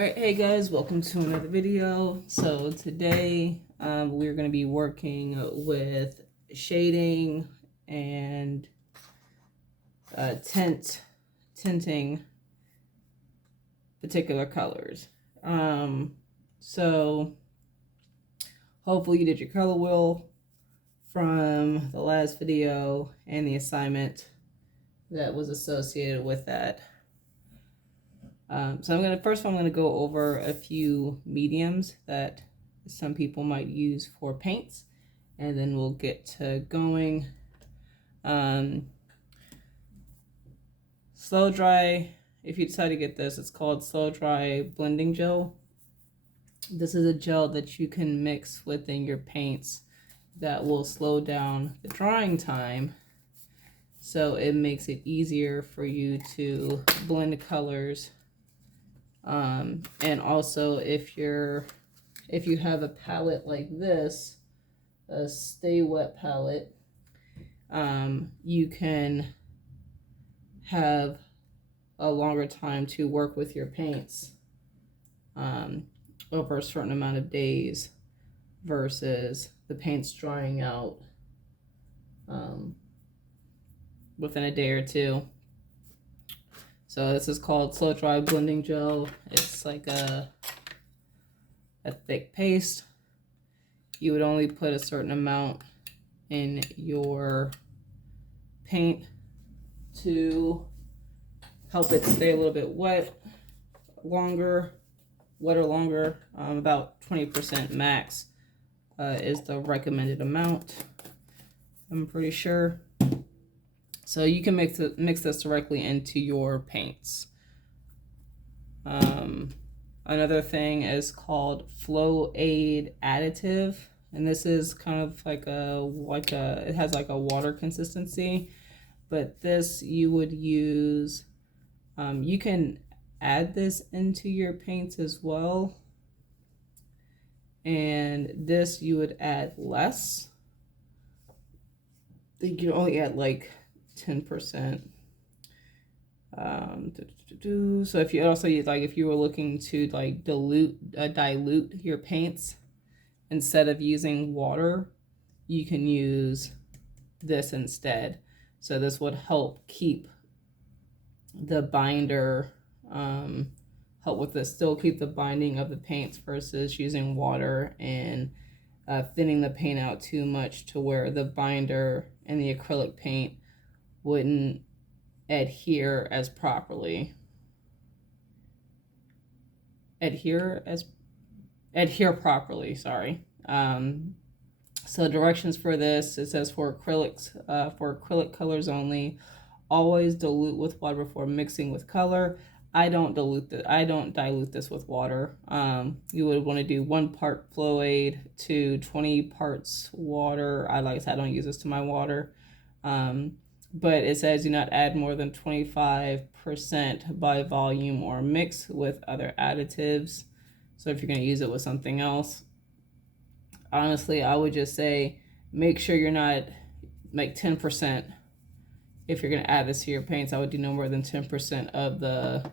Alright, hey guys, welcome to another video. So today we're going to be working with shading and tinting particular colors. So hopefully you did your color wheel from the last video and the assignment that was associated with that. So I'm gonna go over a few mediums that some people might use for paints, and then we'll get to going. Slow dry, if you decide to get this, it's called slow dry blending gel. This is a gel that you can mix within your paints that will slow down the drying time, so it makes it easier for you to blend colors. And also if you have a palette like this, a stay wet palette, you can have a longer time to work with your paints over a certain amount of days versus the paints drying out within a day or two. So this is called slow dry blending gel. It's like a thick paste. You would only put a certain amount in your paint to help it stay a little bit wetter longer. About 20% max is the recommended amount, I'm pretty sure. So you can mix this directly into your paints. Another thing is called Flow Aid additive, and this is kind of like it has like a water consistency, but this you would use. You can add this into your paints as well, and this you would add less. I think you only add like 10%. So if you also use, like, if you were looking to like dilute your paints instead of using water, you can use this instead. So this would help keep the binder, still keep the binding of the paints versus using water and thinning the paint out too much to where the binder and the acrylic paint wouldn't adhere properly. Sorry. So directions for this, it says for acrylic colors only, always dilute with water before mixing with color. I don't dilute this with water. You would want to do 1 part Flow Aid to 20 parts water. Like I said, I don't use this to my water. But it says do not add more than 25% by volume or mix with other additives. So if you're going to use it with something else, honestly, I would just say make sure you're not like 10%. If you're going to add this to your paints, I would do no more than 10% of the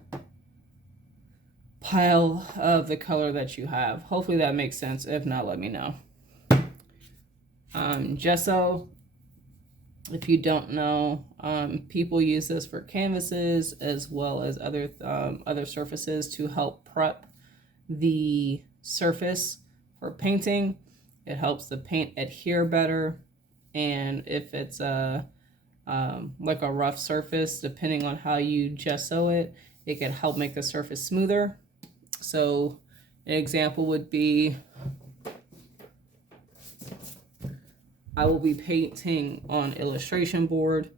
pile of the color that you have. Hopefully that makes sense. If not, let me know. Gesso. If you don't know, people use this for canvases as well as other surfaces to help prep the surface for painting. It helps the paint adhere better, and if it's like a rough surface, depending on how you gesso it, it can help make the surface smoother. So an example would be, I will be painting on illustration board,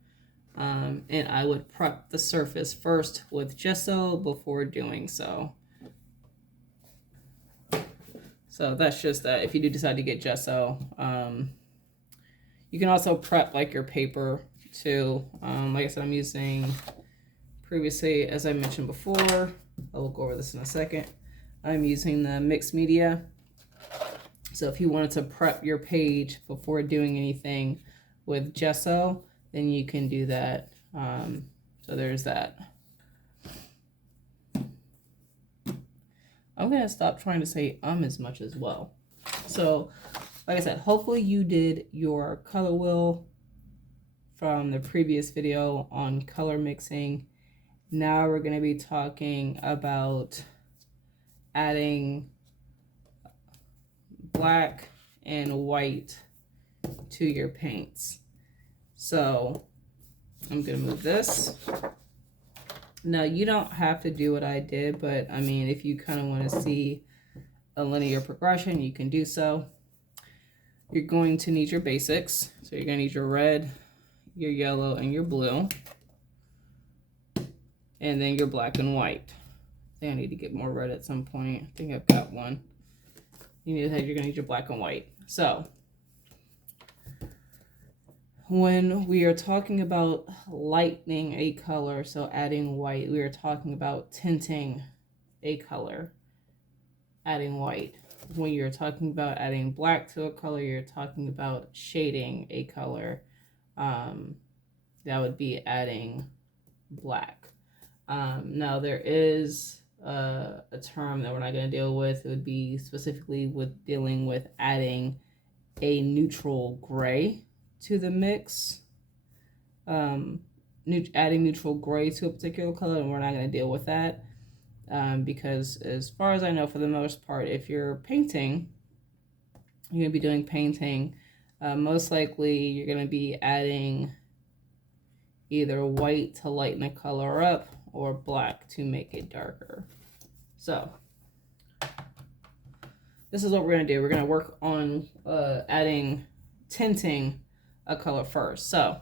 and I would prep the surface first with gesso before doing so. So that's just that. If you do decide to get gesso, you can also prep like your paper too. Like I said, I'm using previously, as I mentioned before, I will go over this in a second. I'm using the mixed media. So if you wanted to prep your page before doing anything with gesso, then you can do that. So there's that. I'm gonna stop trying to say as much as well. So, like I said, hopefully you did your color wheel from the previous video on color mixing. Now we're gonna be talking about adding black and white to your paints. So I'm gonna move this. Now you don't have to do what I did, but I mean, if you kind of want to see a linear progression, you can do so. You're going to need your basics. So you're gonna need your red, your yellow, and your blue. And then your black and white. I think I need to get more red at some point. I think I've got one. You're gonna need your black and white. So when we are talking about lightening a color, so adding white, we are talking about tinting a color, adding white. When you're talking about adding black to a color, you're talking about shading a color. That would be adding black. Now there is a term that we're not going to deal with. It would be specifically with dealing with adding a neutral gray to the mix. Adding neutral gray to a particular color, and we're not going to deal with that. Because as far as I know, for the most part, if you're painting, you're going to be doing painting, most likely you're going to be adding either white to lighten a color up or black to make it darker. So this is what we're going to do. We're going to work on tinting a color first. So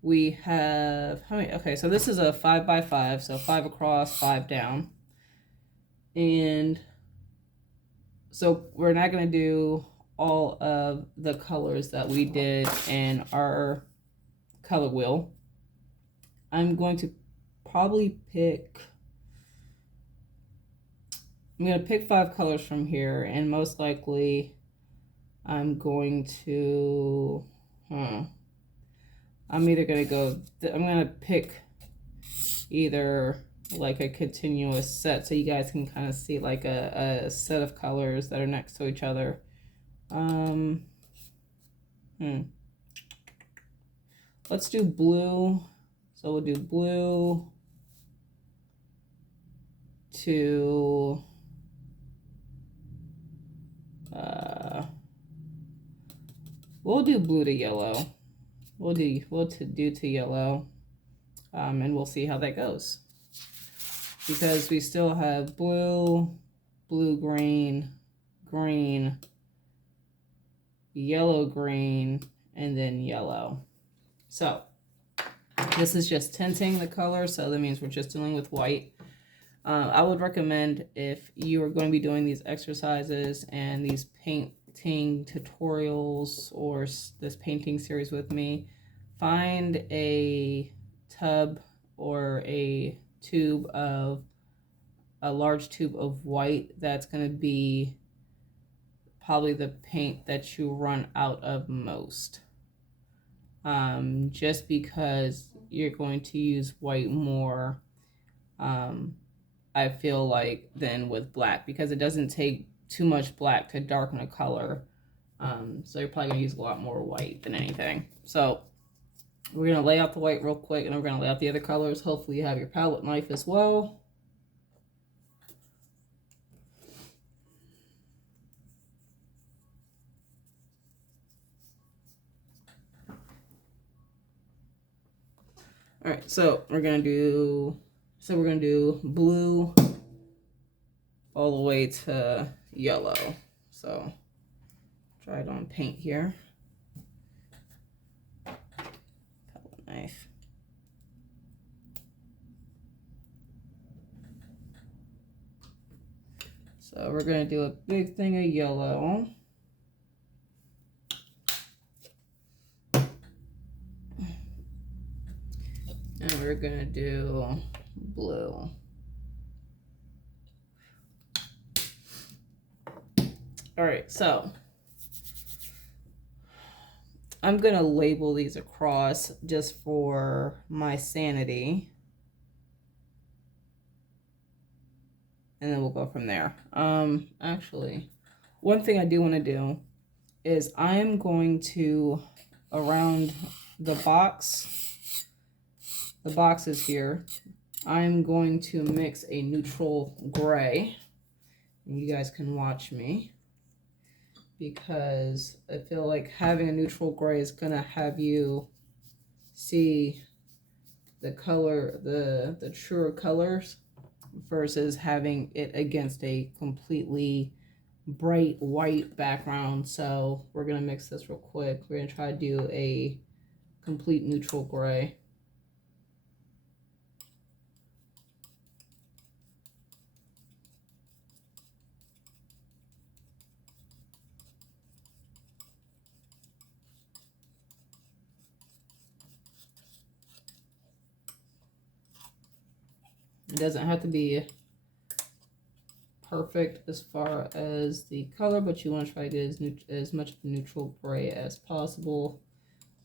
we have, how many? Okay, so this is a 5x5, so 5 across, 5 down. And so we're not going to do all of the colors that we did in our color wheel. I'm going to probably pick, I'm going to pick 5 colors from here, and most likely I'm going to, I'm either going to go, I'm going to pick either like a continuous set so you guys can kind of see like a set of colors that are next to each other. Let's do blue. So we'll do blue to we'll do blue to yellow. We'll do to yellow, and we'll see how that goes. Because we still have blue, blue, green, green, yellow, green, and then yellow. So this is just tinting the color, so that means we're just dealing with white. I would recommend, if you are going to be doing these exercises and these painting tutorials or this painting series with me, find a tub or a large tube of white that's going to be probably the paint that you run out of most. Just because you're going to use white more, I feel like, than with black, because it doesn't take too much black to darken a color. So you're probably gonna use a lot more white than anything. So we're gonna lay out the white real quick, and then we're gonna lay out the other colors. Hopefully you have your palette knife as well. All right, so we're gonna do blue all the way to yellow. So try it on paint here. Palette knife. So we're gonna do a big thing of yellow. And we're gonna do blue. All right, so I'm gonna label these across just for my sanity. and then we'll go from there. Actually, one thing I do want to do is I am going to, around the boxes here, I'm going to mix a neutral gray. And you guys can watch me, because I feel like having a neutral gray is gonna have you see the color, the truer colors, versus having it against a completely bright white background. So we're gonna mix this real quick. We're gonna try to do a complete neutral gray. It doesn't have to be perfect as far as the color, but you want to try to get as much of a neutral gray as possible.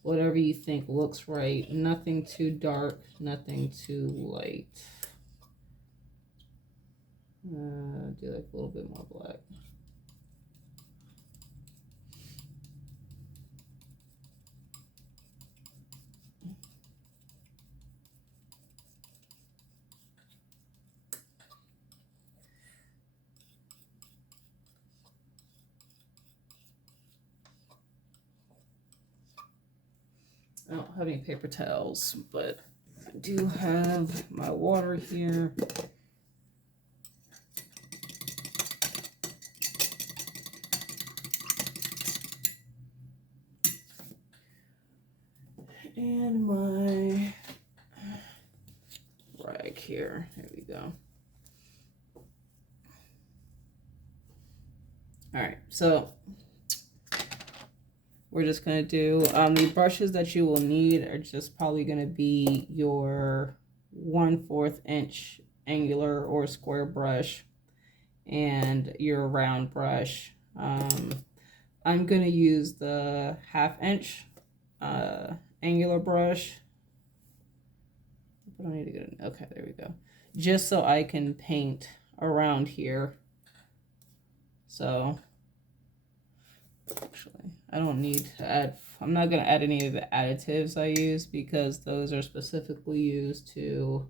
Whatever you think looks right. Nothing too dark, nothing too light. Do like a little bit more black. I don't have any paper towels, but I do have my water here. And my rag here. There we go. All right, so we're just gonna do, the brushes that you will need are just probably gonna be your 1/4 inch angular or square brush and your round brush. I'm gonna use the 1/2 inch angular brush. I don't need to get it. Okay, there we go. Just so I can paint around here. So actually, I don't need to add, I'm not going to add any of the additives I use, because those are specifically used to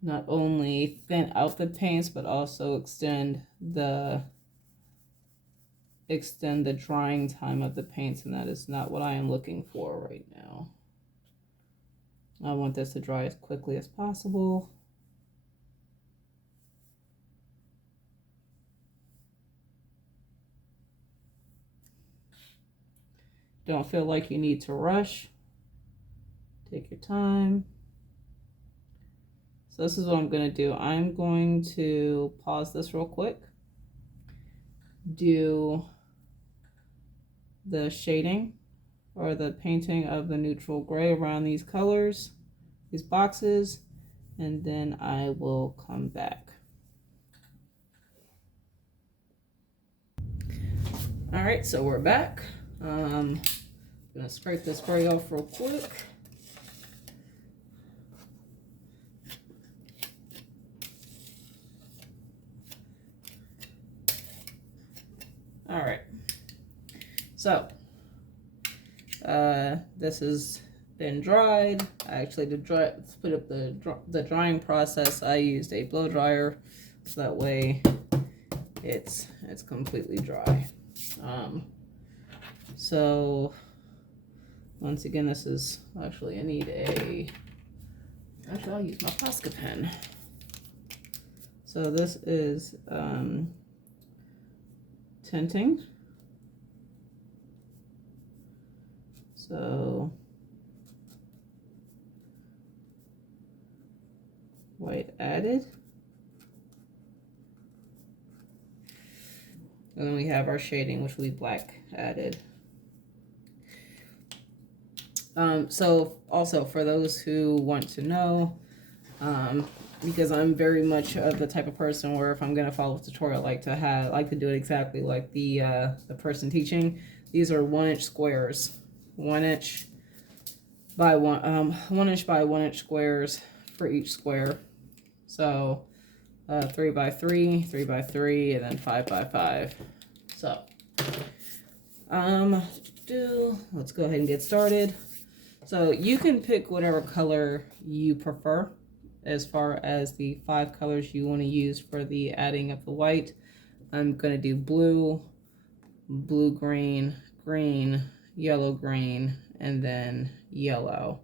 not only thin out the paints, but also extend the drying time of the paints, and that is not what I am looking for right now. I want this to dry as quickly as possible. Don't feel like you need to rush. Take your time. So this is what I'm going to do. I'm going to pause this real quick. Do the shading or the painting of the neutral gray around these colors, these boxes, and then I will come back. All right, so we're back. I'm gonna scrape this spray off real quick. All right, so this has been dried. Actually, to put up the drying process, I used a blow dryer, so that way it's completely dry. So once again, this is actually, I need actually I'll use my Posca pen. So this is tinting. So white added. And then we have our shading, which will be black added. So also for those who want to know, because I'm very much of the type of person where if I'm gonna follow a tutorial, I like to do it exactly like the person teaching. These are 1 inch squares, 1 inch by 1 inch by 1 inch squares for each square. So 3 by 3, 3 by 3, and then 5 by 5. So, let's go ahead and get started. So you can pick whatever color you prefer as far as the 5 colors you want to use for the adding of the white. I'm going to do blue, blue green, green, yellow green, and then yellow.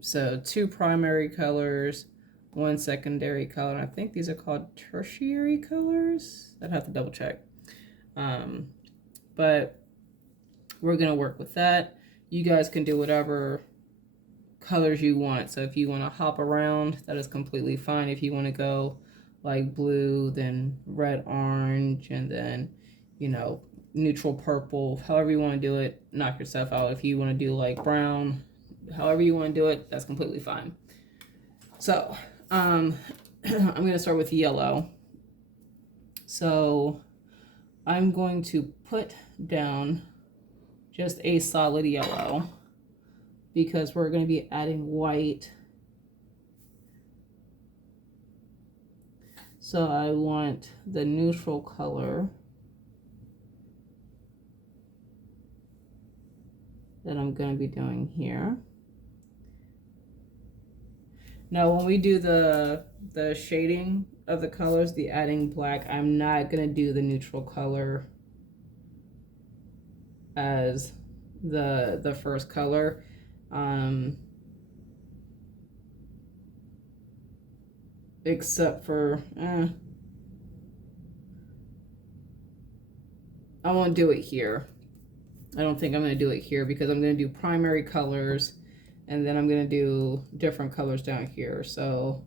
So 2 primary colors, 1 secondary color. I think these are called tertiary colors. I'd have to double check. But we're going to work with that. You guys can do whatever colors you want. So if you want to hop around, that is completely fine. If you want to go like blue, then red, orange, and then, you know, neutral purple, however you want to do it, knock yourself out. If you want to do like brown, however you want to do it, that's completely fine. So I'm going to start with yellow. So I'm going to put down just a solid yellow because we're going to be adding white. So I want the neutral color that I'm going to be doing here. Now when we do the shading of the colors, the adding black, I'm not going to do the neutral color as the first color. Except for I won't do it here. I don't think I'm going to do it here because I'm going to do primary colors and then I'm going to do different colors down here. So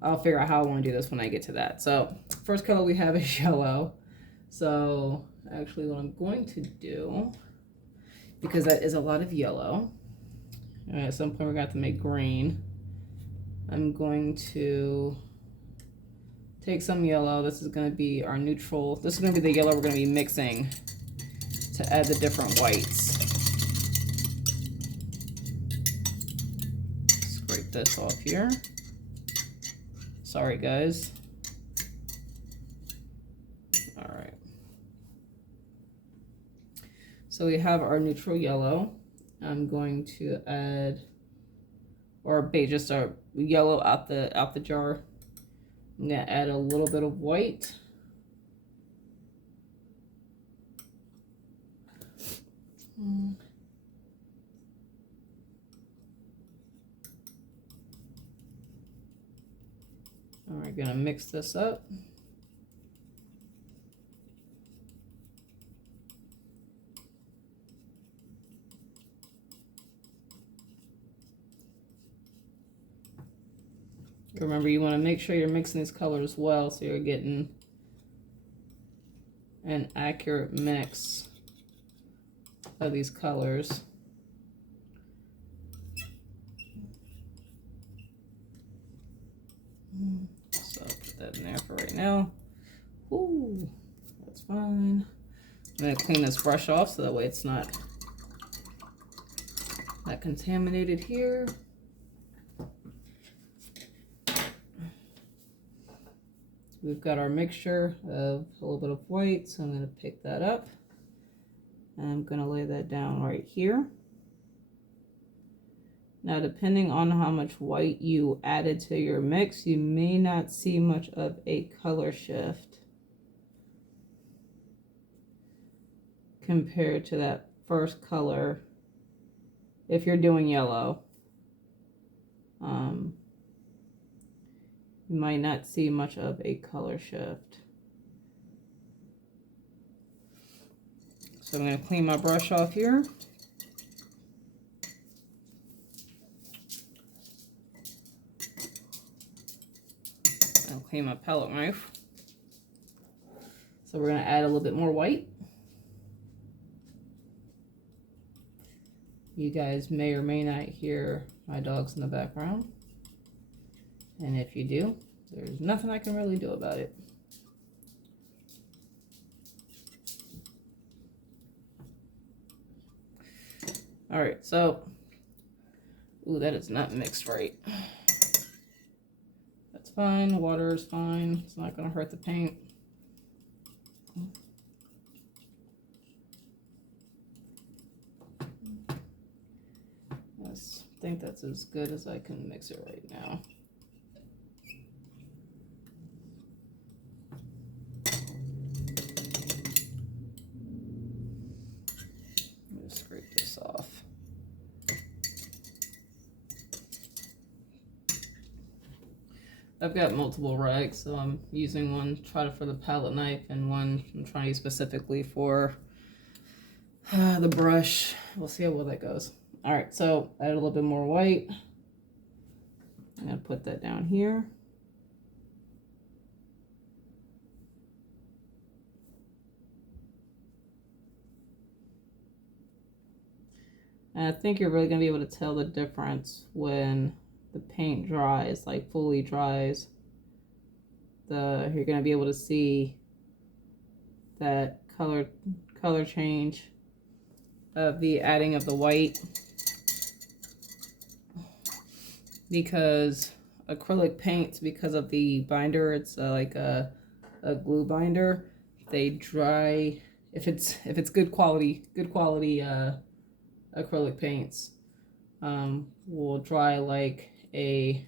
I'll figure out how I want to do this when I get to that. So first color we have is yellow. So actually what I'm going to do, because that is a lot of yellow, at some point we're going to have to make green. I'm going to take some yellow. This is going to be our neutral. This is going to be the yellow we're going to be mixing to add the different whites. Scrape this off here. Sorry, guys. All right. So we have our neutral yellow. I'm going to add, or just our yellow out the jar. I'm gonna add a little bit of white. All right, gonna mix this up. Remember, you want to make sure you're mixing these colors well so you're getting an accurate mix of these colors. So I'll put that in there for right now. Ooh, that's fine. I'm going to clean this brush off so that way it's not contaminated here. We've got our mixture of a little bit of white, so I'm going to pick that up. And I'm going to lay that down right here. Now, depending on how much white you added to your mix, you may not see much of a color shift compared to that first color if you're doing yellow. You might not see much of a color shift. So I'm going to clean my brush off here. I'll clean my palette knife. So we're going to add a little bit more white. You guys may or may not hear my dogs in the background. And if you do, there's nothing I can really do about it. All right, so, ooh, that is not mixed right. That's fine. Water is fine. It's not going to hurt the paint. I think that's as good as I can mix it right now. Just scrape this off. I've got multiple rags, so I'm using one for the palette knife and one I'm trying to use specifically for the brush. We'll see how well that goes. All right, so add a little bit more white. I'm gonna put that down here. And I think you're really gonna be able to tell the difference when the paint dries, like fully dries. You're gonna be able to see that color change of the adding of the white, because acrylic paints, because of the binder, it's like a glue binder. They dry if it's good quality acrylic paints will dry like a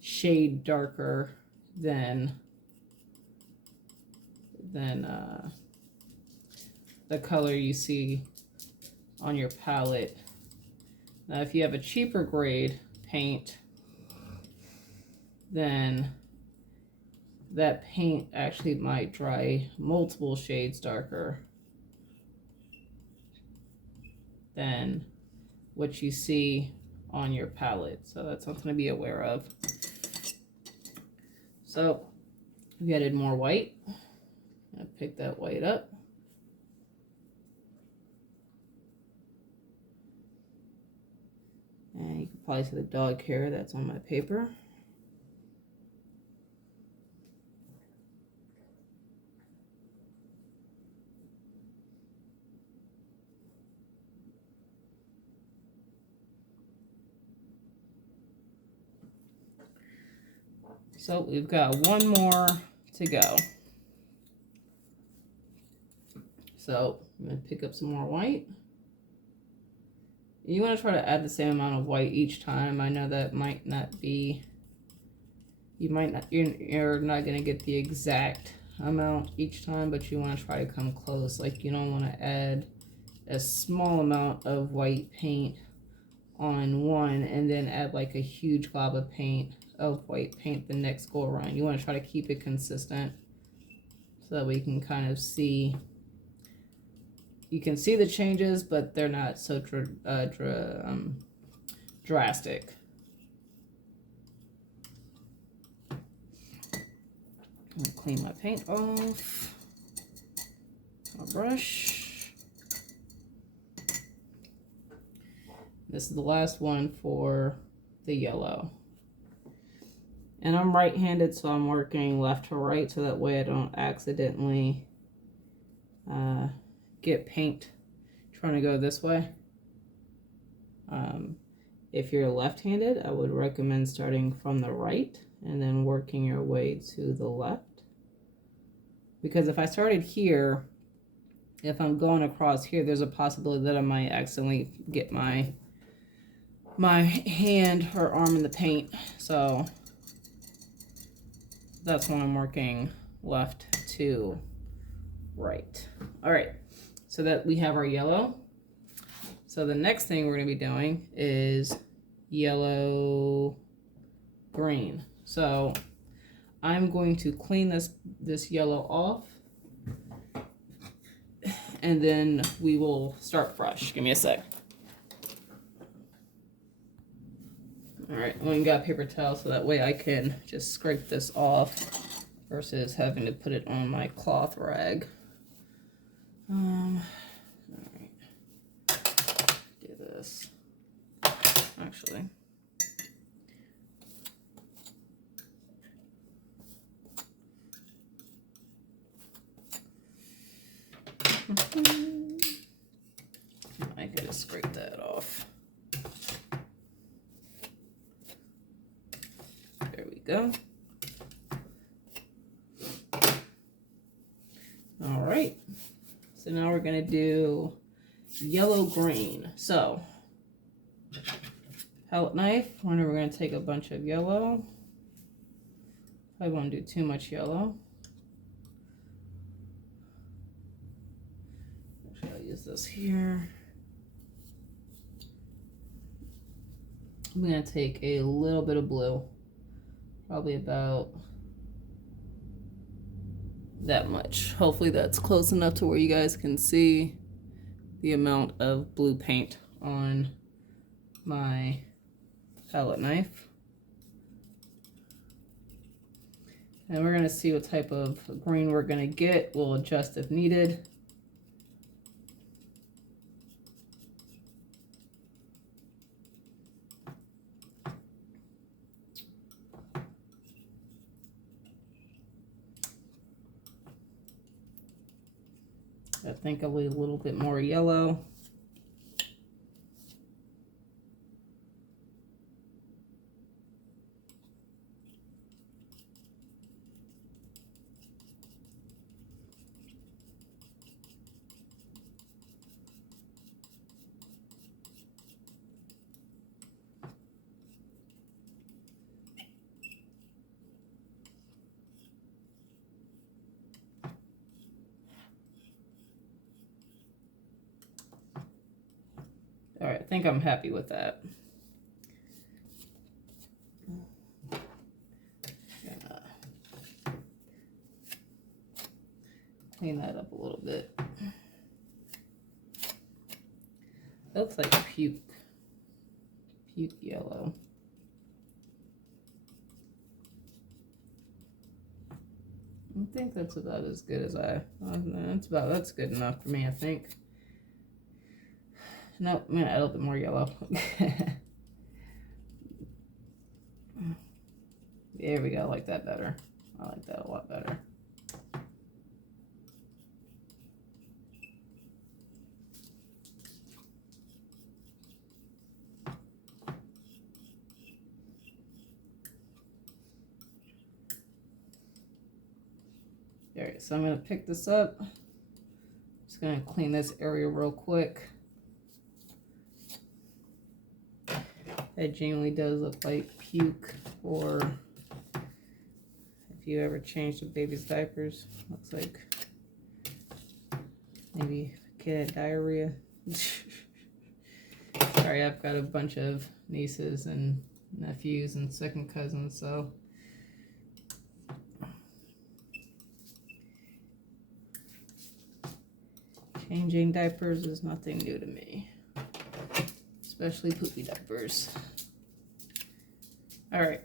shade darker than the color you see on your palette. Now, if you have a cheaper grade paint, then that paint actually might dry multiple shades darker than what you see on your palette. So that's something to be aware of. So we added more white. I pick that white up. And you can probably see the dog hair that's on my paper. So we've got one more to go. So I'm going to pick up some more white. You want to try to add the same amount of white each time. I know that might not be, you're not going to get the exact amount each time, but you want to try to come close. Like, you don't want to add a small amount of white paint on one and then add like a huge glob of white paint the next go around. You want to try to keep it consistent so that we can kind of see, you can see the changes, but they're not so drastic. I'm gonna clean my paint off, my brush. This is the last one for the yellow. And I'm right-handed, so I'm working left to right, so that way I don't accidentally get paint trying to go this way. If you're left-handed, I would recommend starting from the right and then working your way to the left. Because if I started here, if I'm going across here, there's a possibility that I might accidentally get my hand or arm in the paint. So that's when I'm working left to right. All right, so that we have our yellow. So the next thing we're going to be doing is yellow green. So I'm going to clean this yellow off, and then we will start fresh. Give me a sec. All right, I only got a paper towel so that way I can just scrape this off versus having to put it on my cloth rag. All right, do this. Actually, I can just scrape that off. There we go. All right. So now we're gonna do yellow green. So palette knife. We're gonna take a bunch of yellow. I won't do too much yellow. Actually, I'll use this here. I'm gonna take a little bit of blue, probably about that much. Hopefully that's close enough to where you guys can see the amount of blue paint on my palette knife. And we're gonna see what type of green we're gonna get. We'll adjust if needed. I think I'll leave a little bit more yellow. All right, I think I'm happy with that. Clean that up a little bit. Looks like puke yellow. I think that's about as good as that's good enough for me, I think. Nope, I'm gonna add a little bit more yellow. There we go, I like that better. I like that a lot better. All right, so I'm gonna pick this up. Just gonna clean this area real quick. That genuinely does look like puke, or if you ever changed a baby's diapers, looks like maybe a kid had diarrhea. Sorry, I've got a bunch of nieces and nephews and second cousins, so changing diapers is nothing new to me, especially poopy diapers. All right.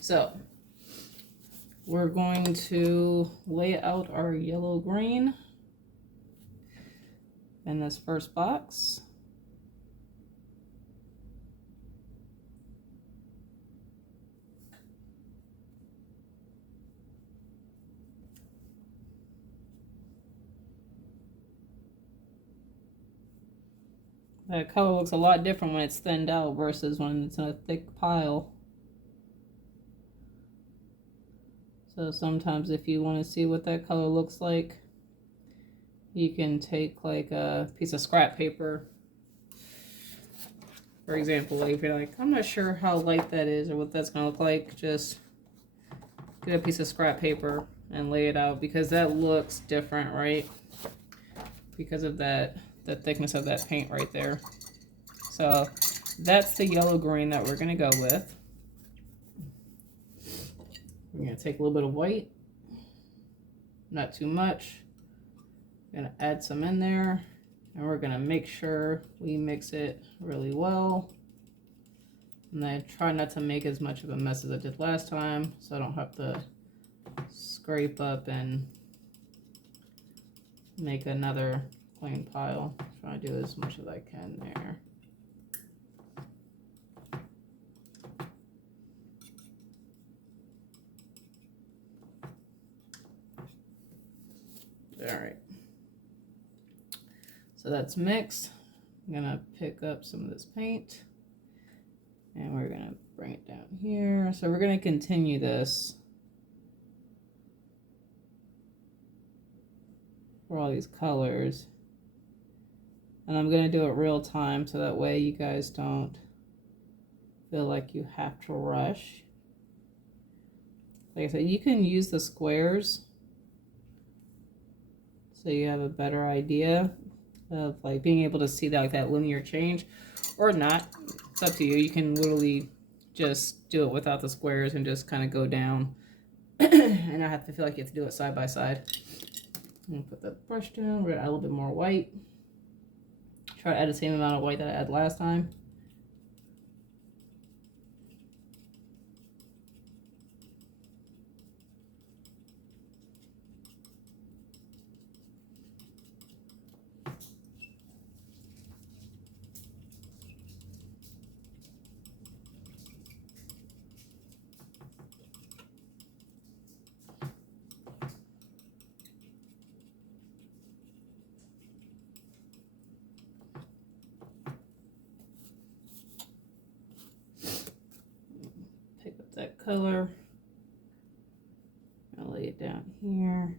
So we're going to lay out our yellow green in this first box. That color looks a lot different when it's thinned out versus when it's in a thick pile. So sometimes if you want to see what that color looks like, you can take like a piece of scrap paper. For example, like if you're like, I'm not sure how light that is or what that's going to look like, just get a piece of scrap paper and lay it out, because that looks different, right? Because of that, the thickness of that paint right there. So that's the yellow green that we're going to go with. We're going to take a little bit of white, not too much. Going to add some in there, and we're going to make sure we mix it really well. And I try not to make as much of a mess as I did last time, so I don't have to scrape up and make another clean pile. Try to do as much as I can there. All right. So that's mixed. I'm gonna pick up some of this paint here. So we're going to continue this for all these colors. And I'm going to do it real time so that way you guys don't feel like you have to rush. Like I said, you can use the squares so you have a better idea of like being able to see that, like that linear change, or not. It's up to you. You can literally just do it without the squares and just kind of go down and not have to feel like you have to do it side by side. I'm gonna put the brush down. We're gonna add a little bit more white. Try to add the same amount of white that I had last time. Pick up that color. I'll lay it down here.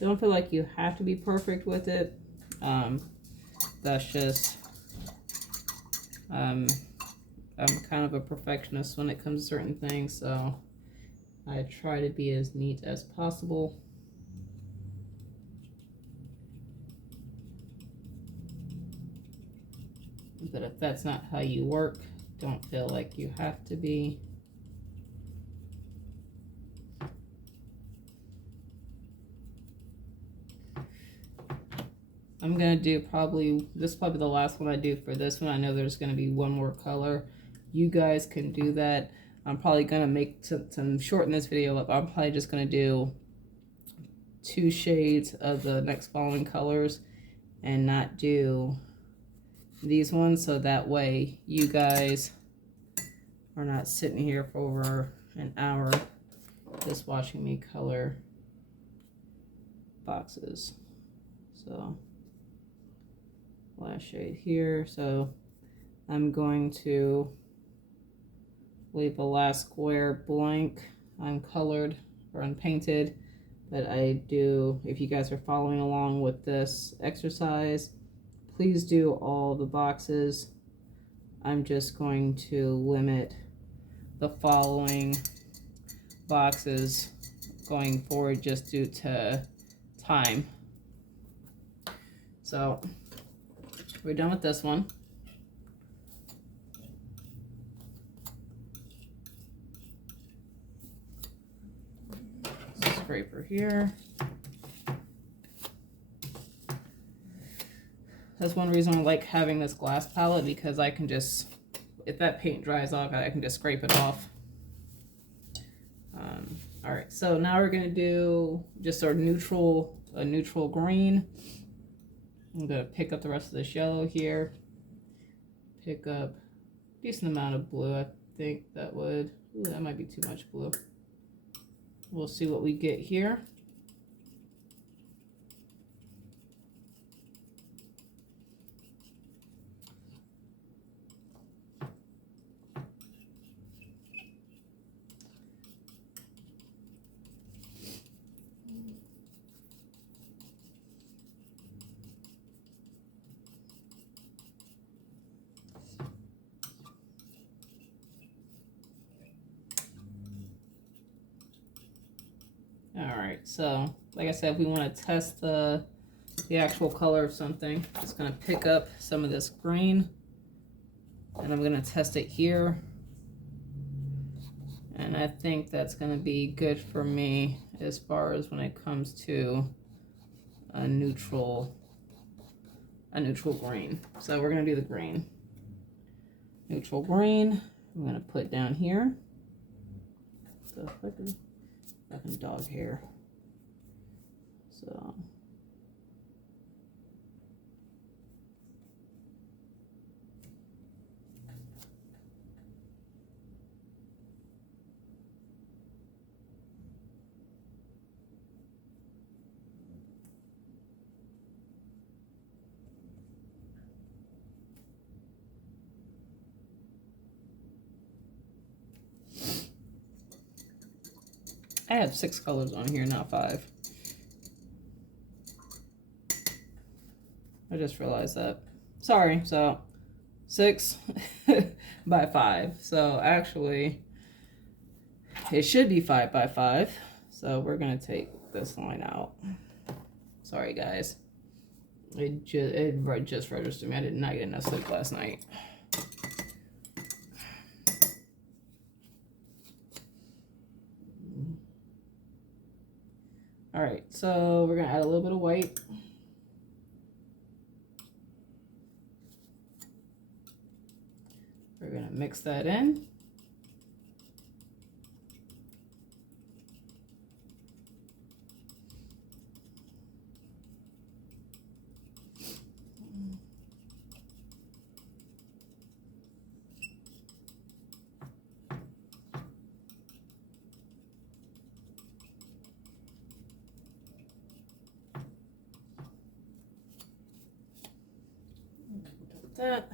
Don't feel like you have to be perfect with it. That's just, I'm kind of a perfectionist when it comes to certain things, so I try to be as neat as possible. But if that's not how you work, don't feel like you have to be. I'm gonna do this is probably the last one I do for this one. I know there's gonna be one more color. You guys can do that. I'm probably gonna make some shorten this video up. I'm probably just gonna do 2 shades of the next following colors and not do these ones, so that way you guys are not sitting here for over an hour just watching me color boxes. So last shade here. So I'm going to leave the last square blank, uncolored or unpainted. But I do, if you guys are following along with this exercise, please do all the boxes. I'm just going to limit the following boxes going forward just due to time. So we're done with this one. Scraper here. That's one reason I like having this glass palette, because I can just, if that paint dries off, I can just scrape it off. All right, so now we're gonna do just our neutral green. I'm gonna pick up the rest of this yellow here. Pick up a decent amount of blue. I think that would, ooh, that might be too much blue. We'll see what we get here. Alright, so like I said, if we want to test the actual color of something, I'm just going to pick up some of this green and I'm going to test it here. And I think that's going to be good for me as far as when it comes to a neutral green. So we're going to do the green. Neutral green, I'm going to put down here. So fucking dog hair. So I have 6 colors on here, not 5. I just realized that. Sorry, so 6 by 5. So actually, it should be 5 by 5. So we're gonna take this line out. Sorry, guys. It just registered me. I did not get enough sleep last night. All right, so we're gonna add a little bit of white. We're gonna mix that in. That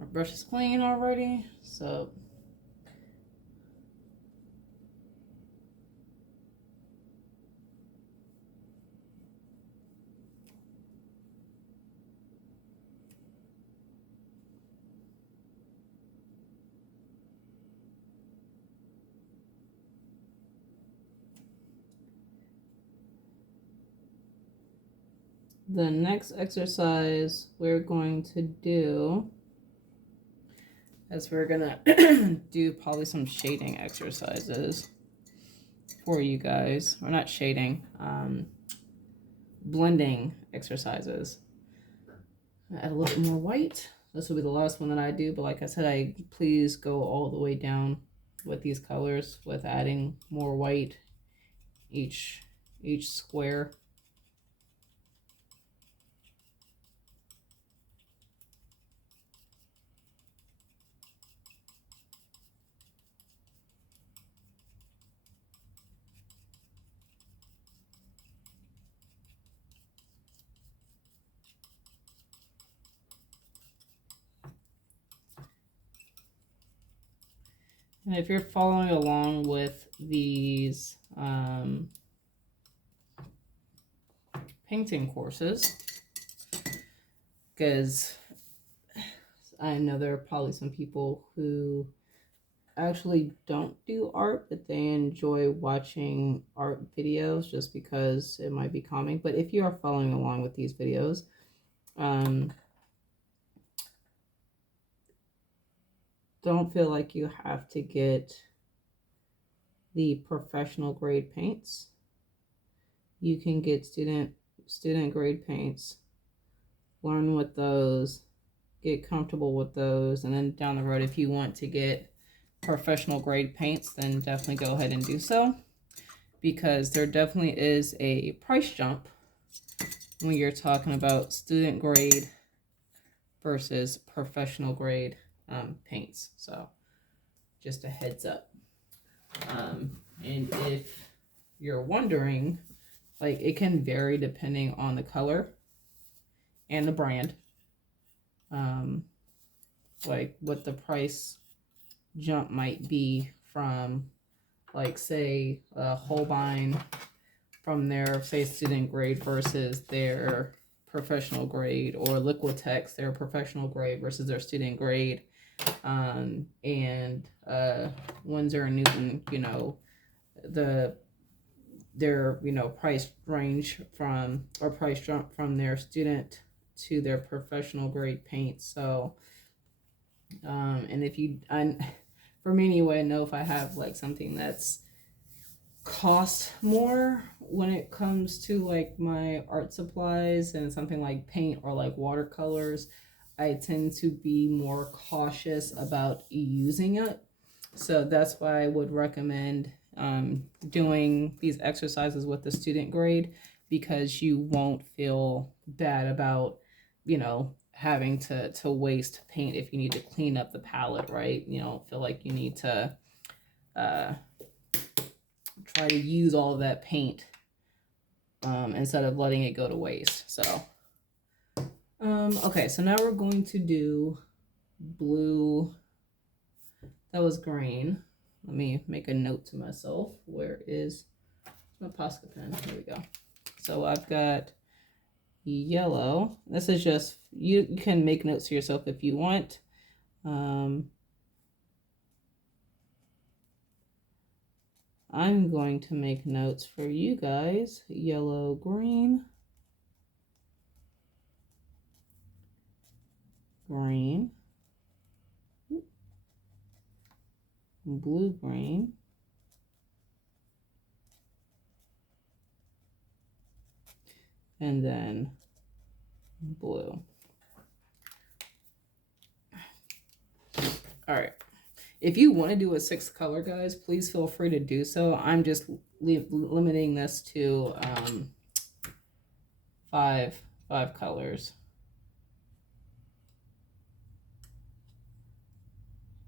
our brush is clean already, so the next exercise we're going to do is we're gonna do probably some shading exercises for you guys, or not shading, blending exercises. Add a little bit more white. This will be the last one that I do, but like I said, please go all the way down with these colors with adding more white each square. And if you're following along with these painting courses, because I know there are probably some people who actually don't do art, but they enjoy watching art videos just because it might be calming. But if you are following along with these videos, don't feel like you have to get the professional grade paints. You can get student grade paints, learn with those, get comfortable with those, and then down the road, if you want to get professional grade paints, then definitely go ahead and do so, because there definitely is a price jump when you're talking about student grade versus professional grade paints. So just a heads up. And if you're wondering, like, it can vary depending on the color and the brand, like what the price jump might be from, like, say Holbein, from their, say, student grade versus their professional grade, or Liquitex, their professional grade versus their student grade, and Winsor and Newton, you know, their price range from, or price jump from their student to their professional grade paint. So and if you, for me anyway, I know if I have like something that's cost more when it comes to like my art supplies and something like paint or like watercolors, I tend to be more cautious about using it. So that's why I would recommend doing these exercises with the student grade, because you won't feel bad about, having to waste paint if you need to clean up the palette, right? You don't feel like you need to try to use all of that paint instead of letting it go to waste. So okay, so now we're going to do blue. That was green. let me make a note to myself. Where is my Posca pen? Here we go. So I've got yellow. This is just, you can make notes to yourself if you want. I'm going to make notes for you guys. Yellow, green, green, blue, green, and then blue. All right. If you want to do a 6th color, guys, please feel free to do so. I'm just limiting this to five colors.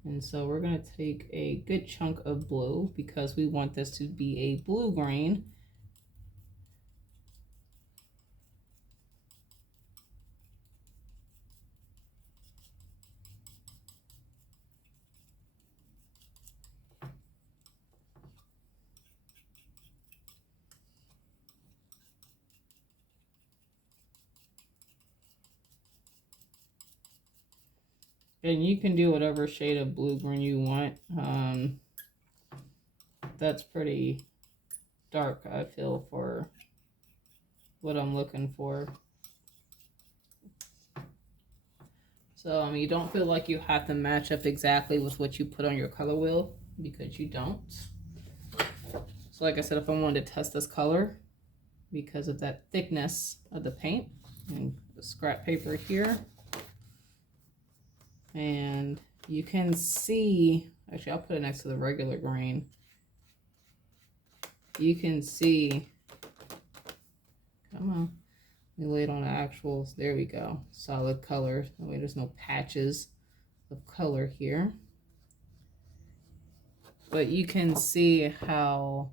And so we're going to take a good chunk of blue because we want this to be a blue green. And you can do whatever shade of blue-green you want. That's pretty dark, I feel, for what I'm looking for. So, I mean, you don't feel like you have to match up exactly with what you put on your color wheel, because you don't. So, like I said, if I wanted to test this color, because of that thickness of the paint, and the scrap paper here, and you can see, actually I'll put it next to the regular green. You can see, come on, we lay it on the actuals, there we go, solid color, that way there's no patches of color here. But you can see how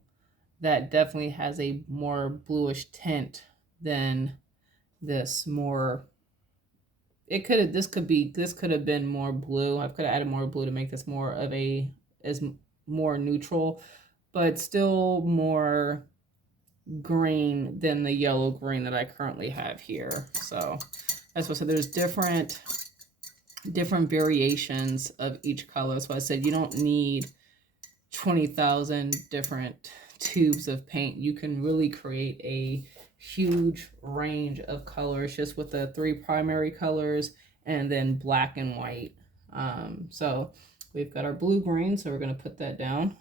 that definitely has a more bluish tint than this more. It could have, this could have been more blue. I could have added more blue to make this more of a, as more neutral, but still more green than the yellow green that I currently have here. So that's what I said, there's different variations of each color. So I said you don't need 20,000 different tubes of paint. You can really create a huge range of colors just with the 3 primary colors and then black and white. So we've got our blue green, so we're going to put that down.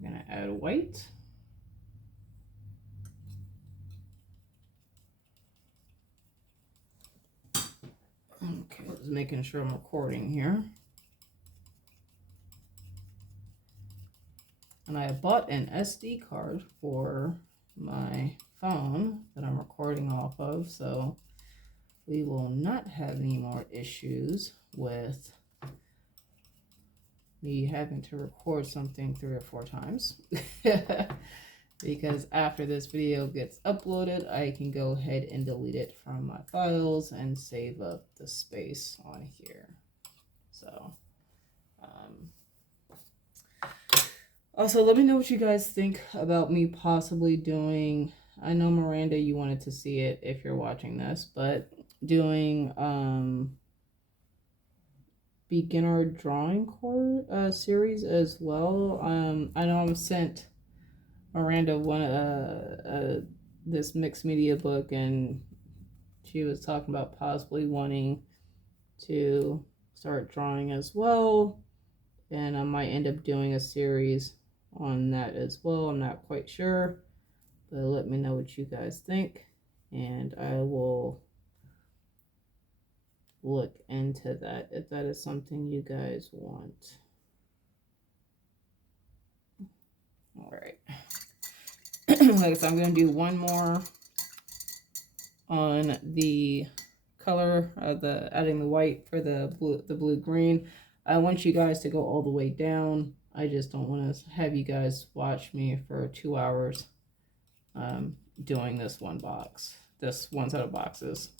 We're going to add white. Okay, just making sure I'm recording here. And I bought an SD card for my phone that I'm recording off of, so we will not have any more issues with me having to record something 3 or 4 times. Because after this video gets uploaded, I can go ahead and delete it from my files and save up the space on here. So, also let me know what you guys think about me possibly doing, I know Miranda, you wanted to see it if you're watching this, but doing beginner drawing course series as well. I know I've sent Miranda one this mixed media book, and she was talking about possibly wanting to start drawing as well, and I might end up doing a series on that as well. I'm not quite sure, but let me know what you guys think, and I will look into that if that is something you guys want. All right. Like I said, I'm going to do one more on the color of adding the white for the blue green. I want you guys to go all the way down. I just don't want to have you guys watch me for 2 hours doing this one set of boxes.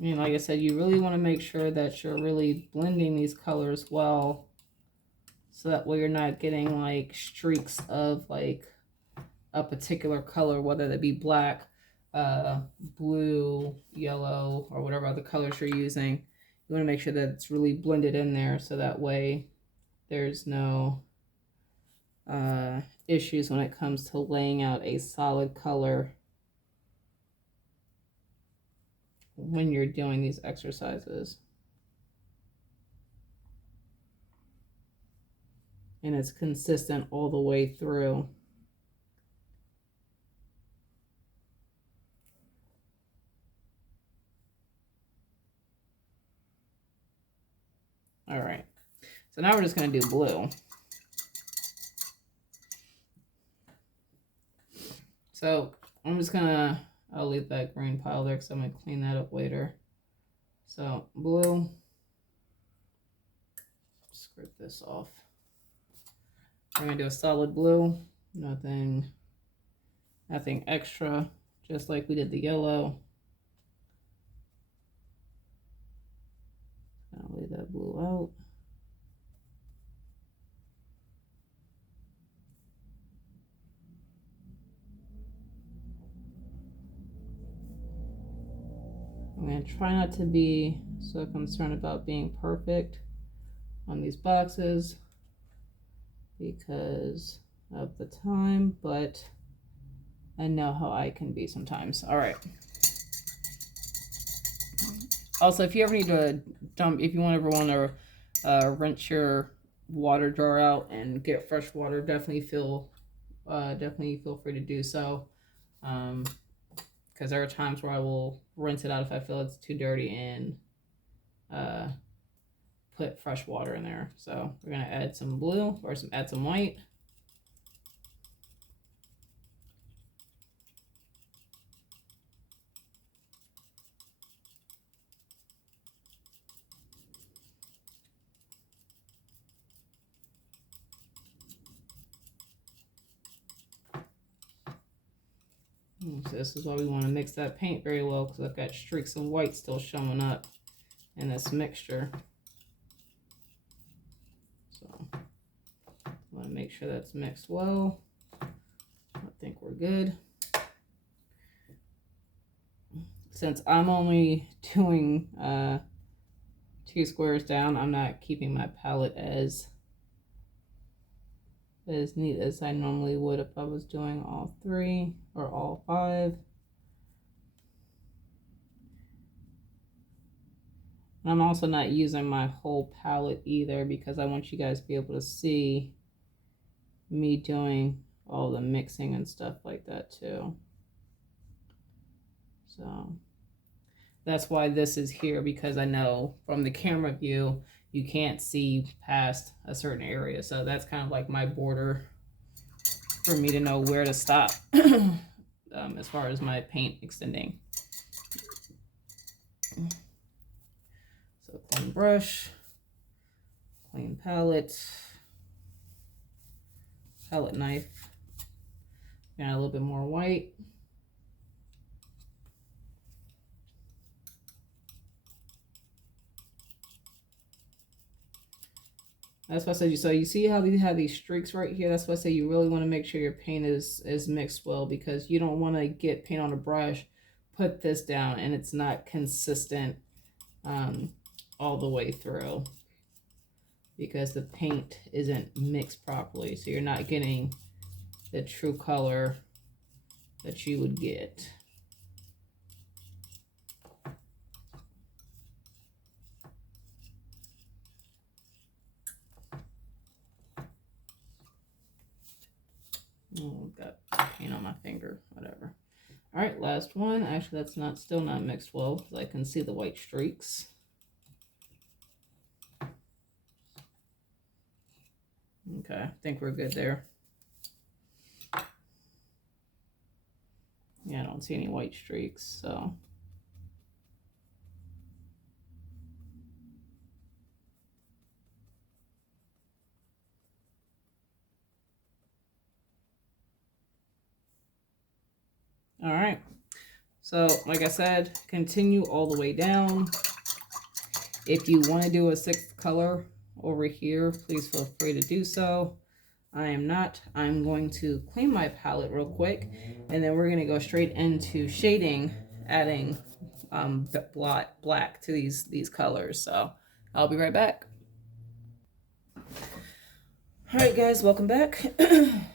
I mean, like I said, you really want to make sure that you're really blending these colors well, so that way you're not getting like streaks of like a particular color, whether that be black, blue, yellow, or whatever other colors you're using. You want to make sure that it's really blended in there, so that way there's no issues when it comes to laying out a solid color when you're doing these exercises. And it's consistent all the way through. All right, so now we're just going to do blue. So I'm just gonna, I'll leave that green pile there because I'm gonna clean that up later. So blue, scrape this off. We're gonna do a solid blue, nothing extra, just like we did the yellow. I'll leave that blue out. I'm going to try not to be so concerned about being perfect on these boxes because of the time, but I know how I can be sometimes. All right. Also, if you ever need to if you ever want to rinse your water jar out and get fresh water, definitely feel free to do so. Because there are times where I will rinse it out if I feel it's too dirty and put fresh water in there. So we're gonna add some blue or add some white. So this is why we want to mix that paint very well, because I've got streaks of white still showing up in this mixture. So I want to make sure that's mixed well. I think we're good. Since I'm only doing 2 squares down, I'm not keeping my palette as neat as I normally would if I was doing all 3 or all 5. And I'm also not using my whole palette either, because I want you guys to be able to see me doing all the mixing and stuff like that too. So that's why this is here, because I know from the camera view you can't see past a certain area, so that's kind of like my border for me to know where to stop as far as my paint extending. So clean brush, clean palette knife, and a little bit more white. That's why I said, so you see how we have these streaks right here? That's why I say you really want to make sure your paint is mixed well, because you don't want to get paint on a brush, put this down, and it's not consistent all the way through, because the paint isn't mixed properly. So you're not getting the true color that you would get. Oh, got paint on my finger, whatever. All right, last one. Actually, that's not still not mixed well because I can see the white streaks. Okay, I think we're good there. Yeah, I don't see any white streaks, so. All right. So, like I said, continue all the way down. If you want to do a sixth color over here, please feel free to do so. I am not. I'm going to clean my palette real quick, and then we're going to go straight into shading, adding black to these colors. So I'll be right back. All right, guys, welcome back.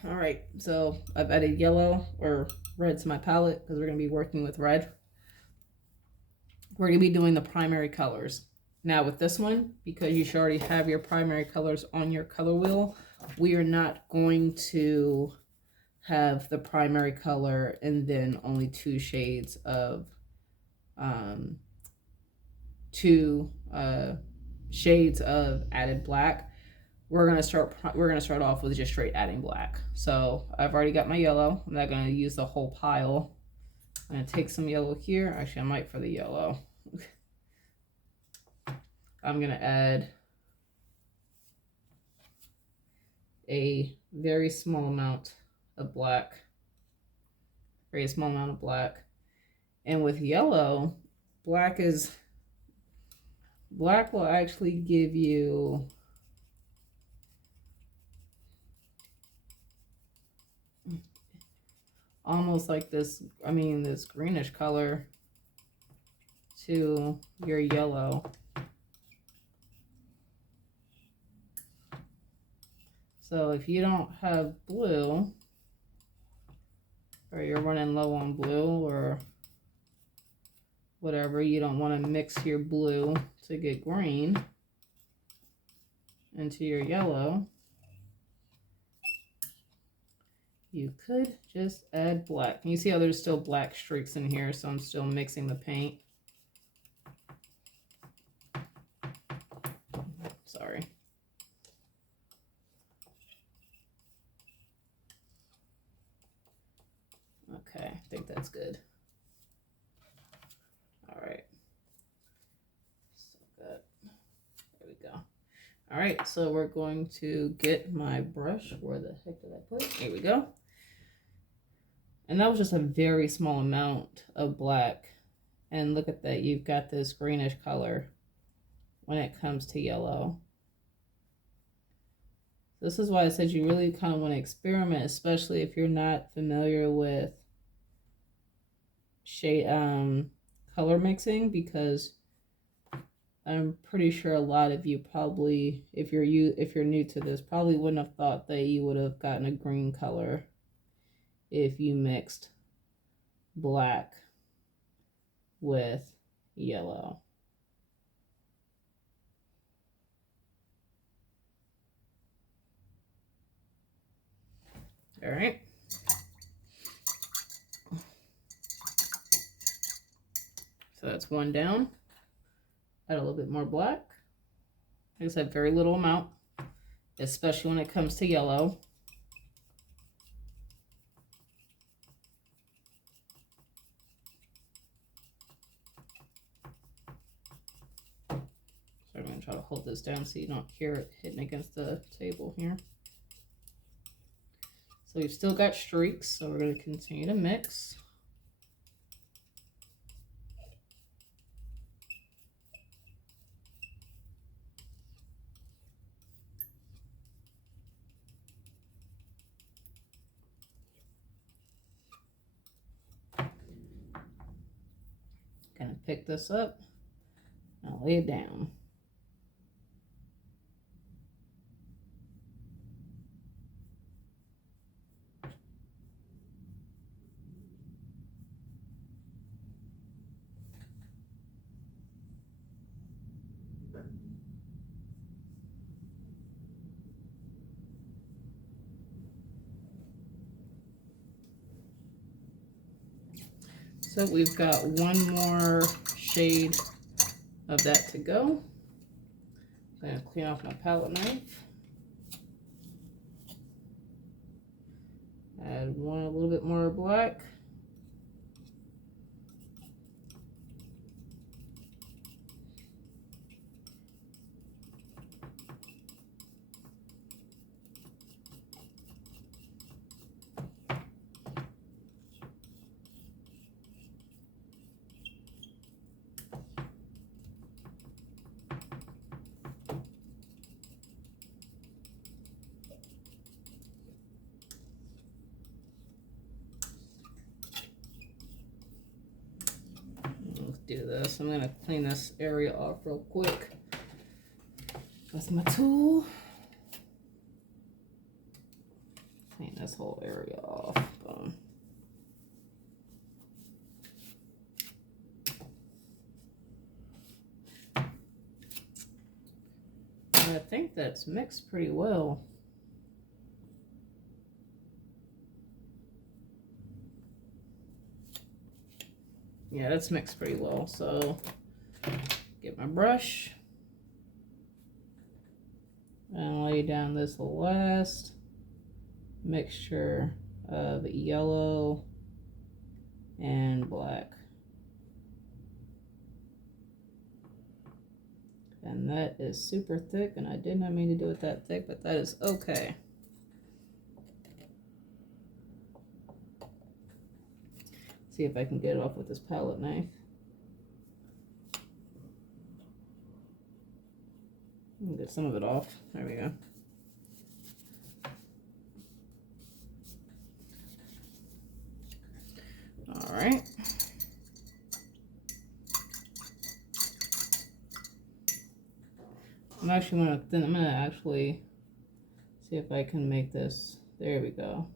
All right, so I've added yellow or red to my palette because we're going to be working with red. We're going to be doing the primary colors. Now with this one, because you should already have your primary colors on your color wheel, we are not going to have the primary color and then only two shades of shades of added black. We're gonna start off with just straight adding black. So I've already got my yellow. I'm not gonna use the whole pile. I'm gonna take some yellow here. Actually, I might for the yellow. I'm gonna add a very small amount of black. Very small amount of black. And with yellow, black will actually give you almost like this, this greenish color to your yellow. So if you don't have blue, or you're running low on blue or whatever, you don't want to mix your blue to get green into your yellow, you could just add black. And you see how there's still black streaks in here, so I'm still mixing the paint. Sorry. Okay, I think that's good. All right. So good. There we go. All right, so we're going to get my brush. Where the heck did I put it? Here we go. And that was just a very small amount of black. And look at that, you've got this greenish color when it comes to yellow. This is why I said you really kind of want to experiment, especially if you're not familiar with shade color mixing, because I'm pretty sure a lot of you probably, if you're new to this, probably wouldn't have thought that you would have gotten a green color if you mixed black with yellow. All right. So that's one down. Add a little bit more black. Like I said, very little amount, especially when it comes to yellow. So I'm going to try to hold this down so you don't hear it hitting against the table here. So we've still got streaks, so we're going to continue to mix. Gonna pick this up, I'll lay it down. So we've got one more shade of that to go. I'm going to clean off my palette knife. Add a little bit more black. Let's do this. I'm going to clean this area off real quick with my tool. Clean this whole area off. Boom. I think that's mixed pretty well. Yeah, that's mixed pretty well. So get my brush and lay down this last mixture of yellow and black. And that is super thick, and I did not mean to do it that thick, but that is okay. See if I can get it off with this palette knife. Get some of it off. There we go. All right. I'm gonna actually see if I can make this. There we go.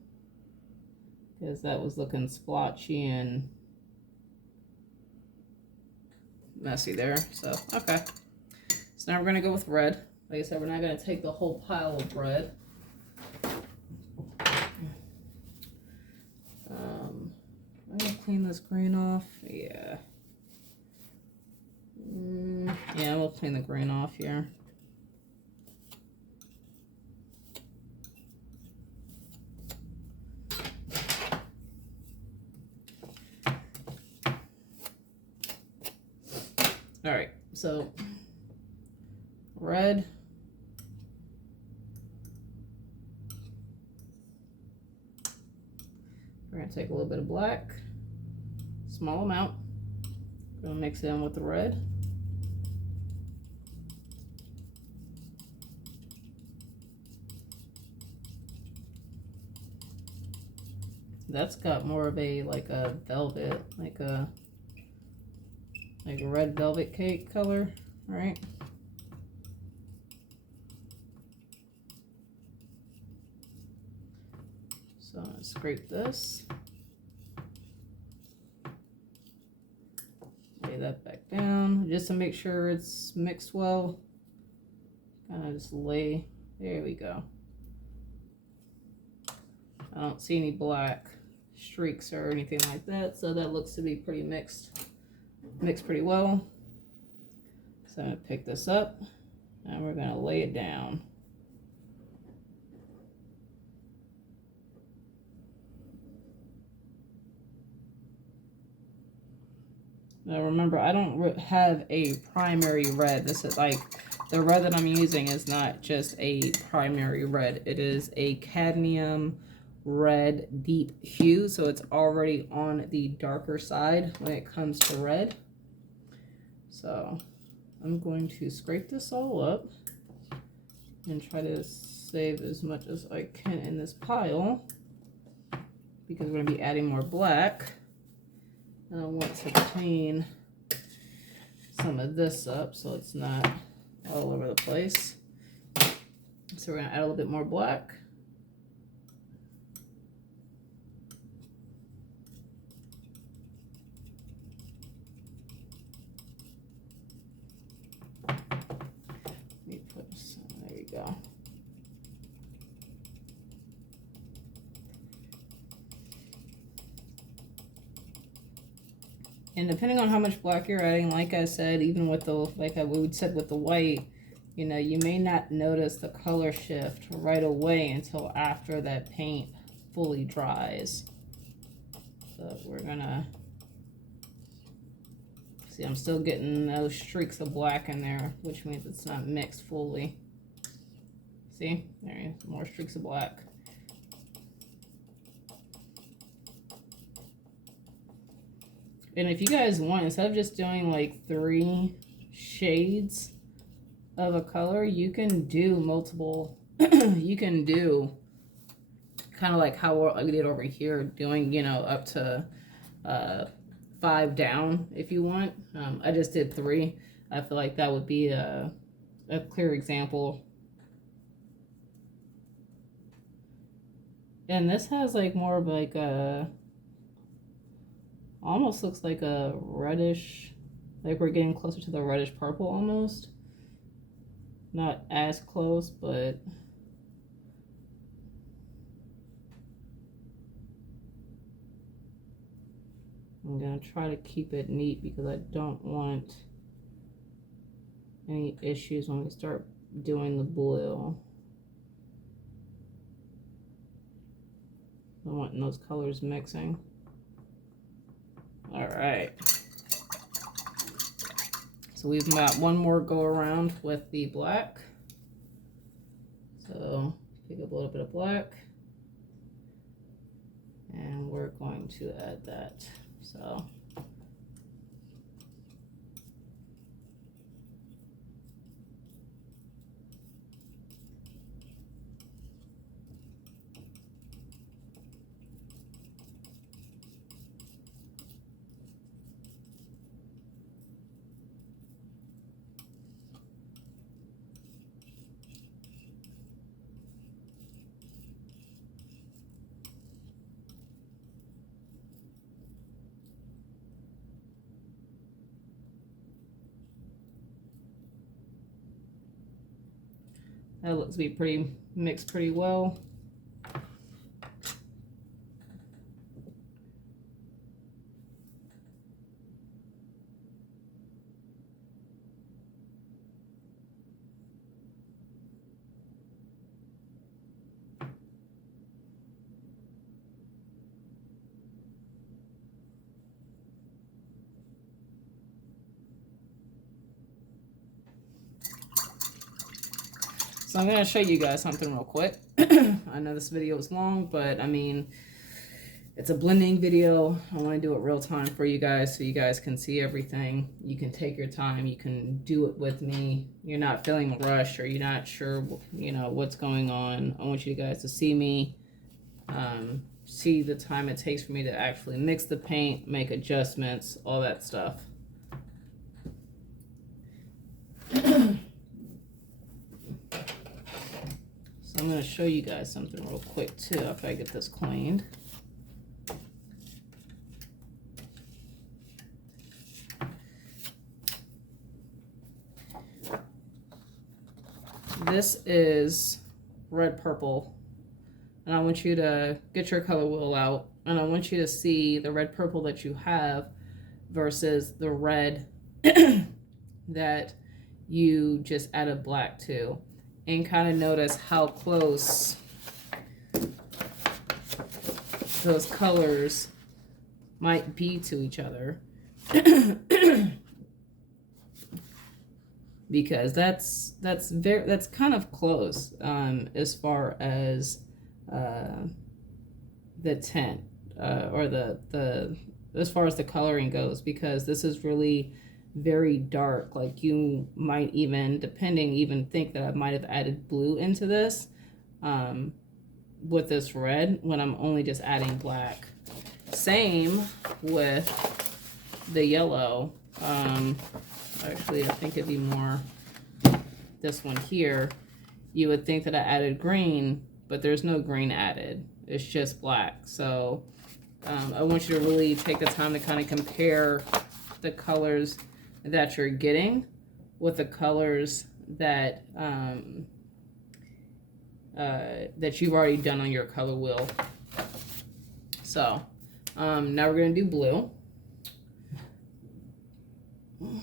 Because that was looking splotchy and messy there. So, okay. So now we're gonna go with red. Like I said, we're not gonna take the whole pile of red. I'm gonna clean this green off. Yeah. Yeah, we'll clean the green off here. All right, so red. We're gonna take a little bit of black, small amount. We're gonna mix it in with the red. That's got more of a like a velvet, like a red velvet cake color, right? So I'm gonna scrape this. Lay that back down just to make sure it's mixed well. Kind of just lay, there we go. I don't see any black streaks or anything like that, so that looks to be pretty mixed pretty well. So I'm gonna pick this up and we're gonna lay it down. Now remember, I don't have a primary red. This is like, the red that I'm using is not just a primary red. It is a cadmium red deep hue, so it's already on the darker side when it comes to red. So I'm going to scrape this all up and try to save as much as I can in this pile because we're going to be adding more black. And I want to clean some of this up so it's not all over the place. So we're going to add a little bit more black. Let me put some, there we go. And depending on how much black you're adding, like I said, even with the, like I would said with the white, you know, you may not notice the color shift right away until after that paint fully dries. So we're gonna see, I'm still getting those streaks of black in there, which means it's not mixed fully. See, there, more streaks of black. And if you guys want, instead of just doing like 3 shades of a color, you can do multiple, you can do kind of like how I did over here, doing, you know, up to 5 down if you want. I just did 3. I feel like that would be a clear example. And this has like more of like a, almost looks like a reddish, like we're getting closer to the reddish purple almost. Not as close, but I'm gonna try to keep it neat because I don't want any issues when we start doing the blue. I want those colors mixing. All right. So we've got one more go around with the black. So pick up a little bit of black. And we're going to add that. So that looks to be pretty mixed pretty well. So I'm going to show you guys something real quick. I know this video is long, but I mean, it's a blending video. I want to do it real time for you guys so you guys can see everything. You can take your time. You can do it with me. You're not feeling rushed or you're not sure, you know, what's going on. I want you guys to see me, see the time it takes for me to actually mix the paint, make adjustments, all that stuff. So I'm going to show you guys something real quick too after I get this cleaned. This is red purple, and I want you to get your color wheel out, and I want you to see the red purple that you have versus the red that you just added black to, and kind of notice how close those colors might be to each other. Because that's kind of close as far as the tint or the as far as the coloring goes, because this is really very dark. Like you might even, depending, even think that I might have added blue into this with this red when I'm only just adding black. Same with the yellow. Actually, I think it'd be more this one here. You would think that I added green, but there's no green added. It's just black. So I want you to really take the time to kind of compare the colors that you're getting with the colors that that you've already done on your color wheel. So now we're going to do blue. I'm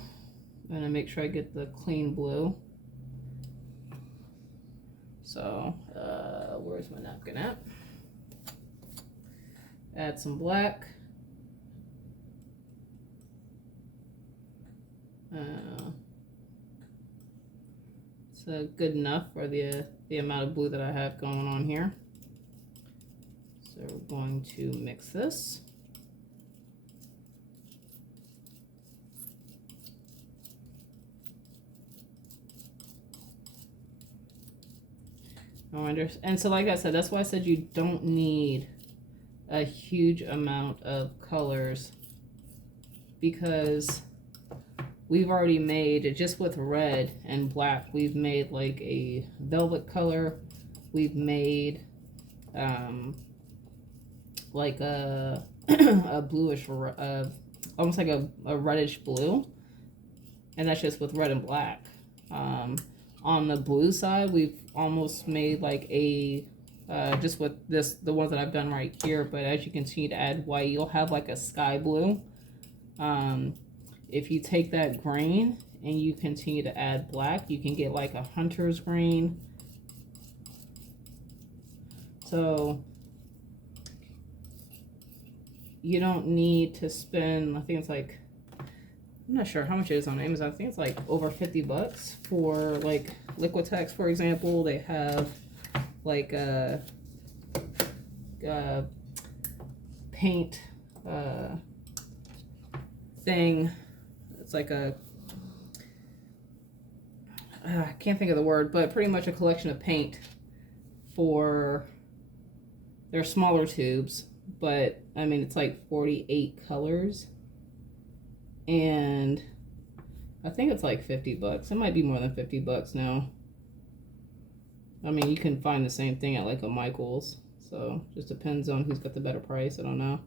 gonna make sure I get the clean blue. So, where's my napkin at? Add some black. It's good enough for the amount of blue that I have going on here. So we're going to mix this. And so like I said, that's why I said you don't need a huge amount of colors, because we've already made, just with red and black, we've made like a velvet color. We've made like a a bluish, almost like a reddish blue, and that's just with red and black. On the blue side, we've almost made like a just with this, the ones that I've done right here, but as you continue to add white, you'll have like a sky blue. If you take that green and you continue to add black, you can get like a hunter's green. So you don't need to spend, I think it's like, I'm not sure how much it is on Amazon. I think it's like over 50 bucks for like Liquitex, for example. They have like a paint thing. It's like a, I can't think of the word, but pretty much a collection of paint for, they're smaller tubes, but I mean, it's like 48 colors. And I think it's like 50 bucks. It might be more than 50 bucks now. I mean, you can find the same thing at like a Michael's. So just depends on who's got the better price. I don't know.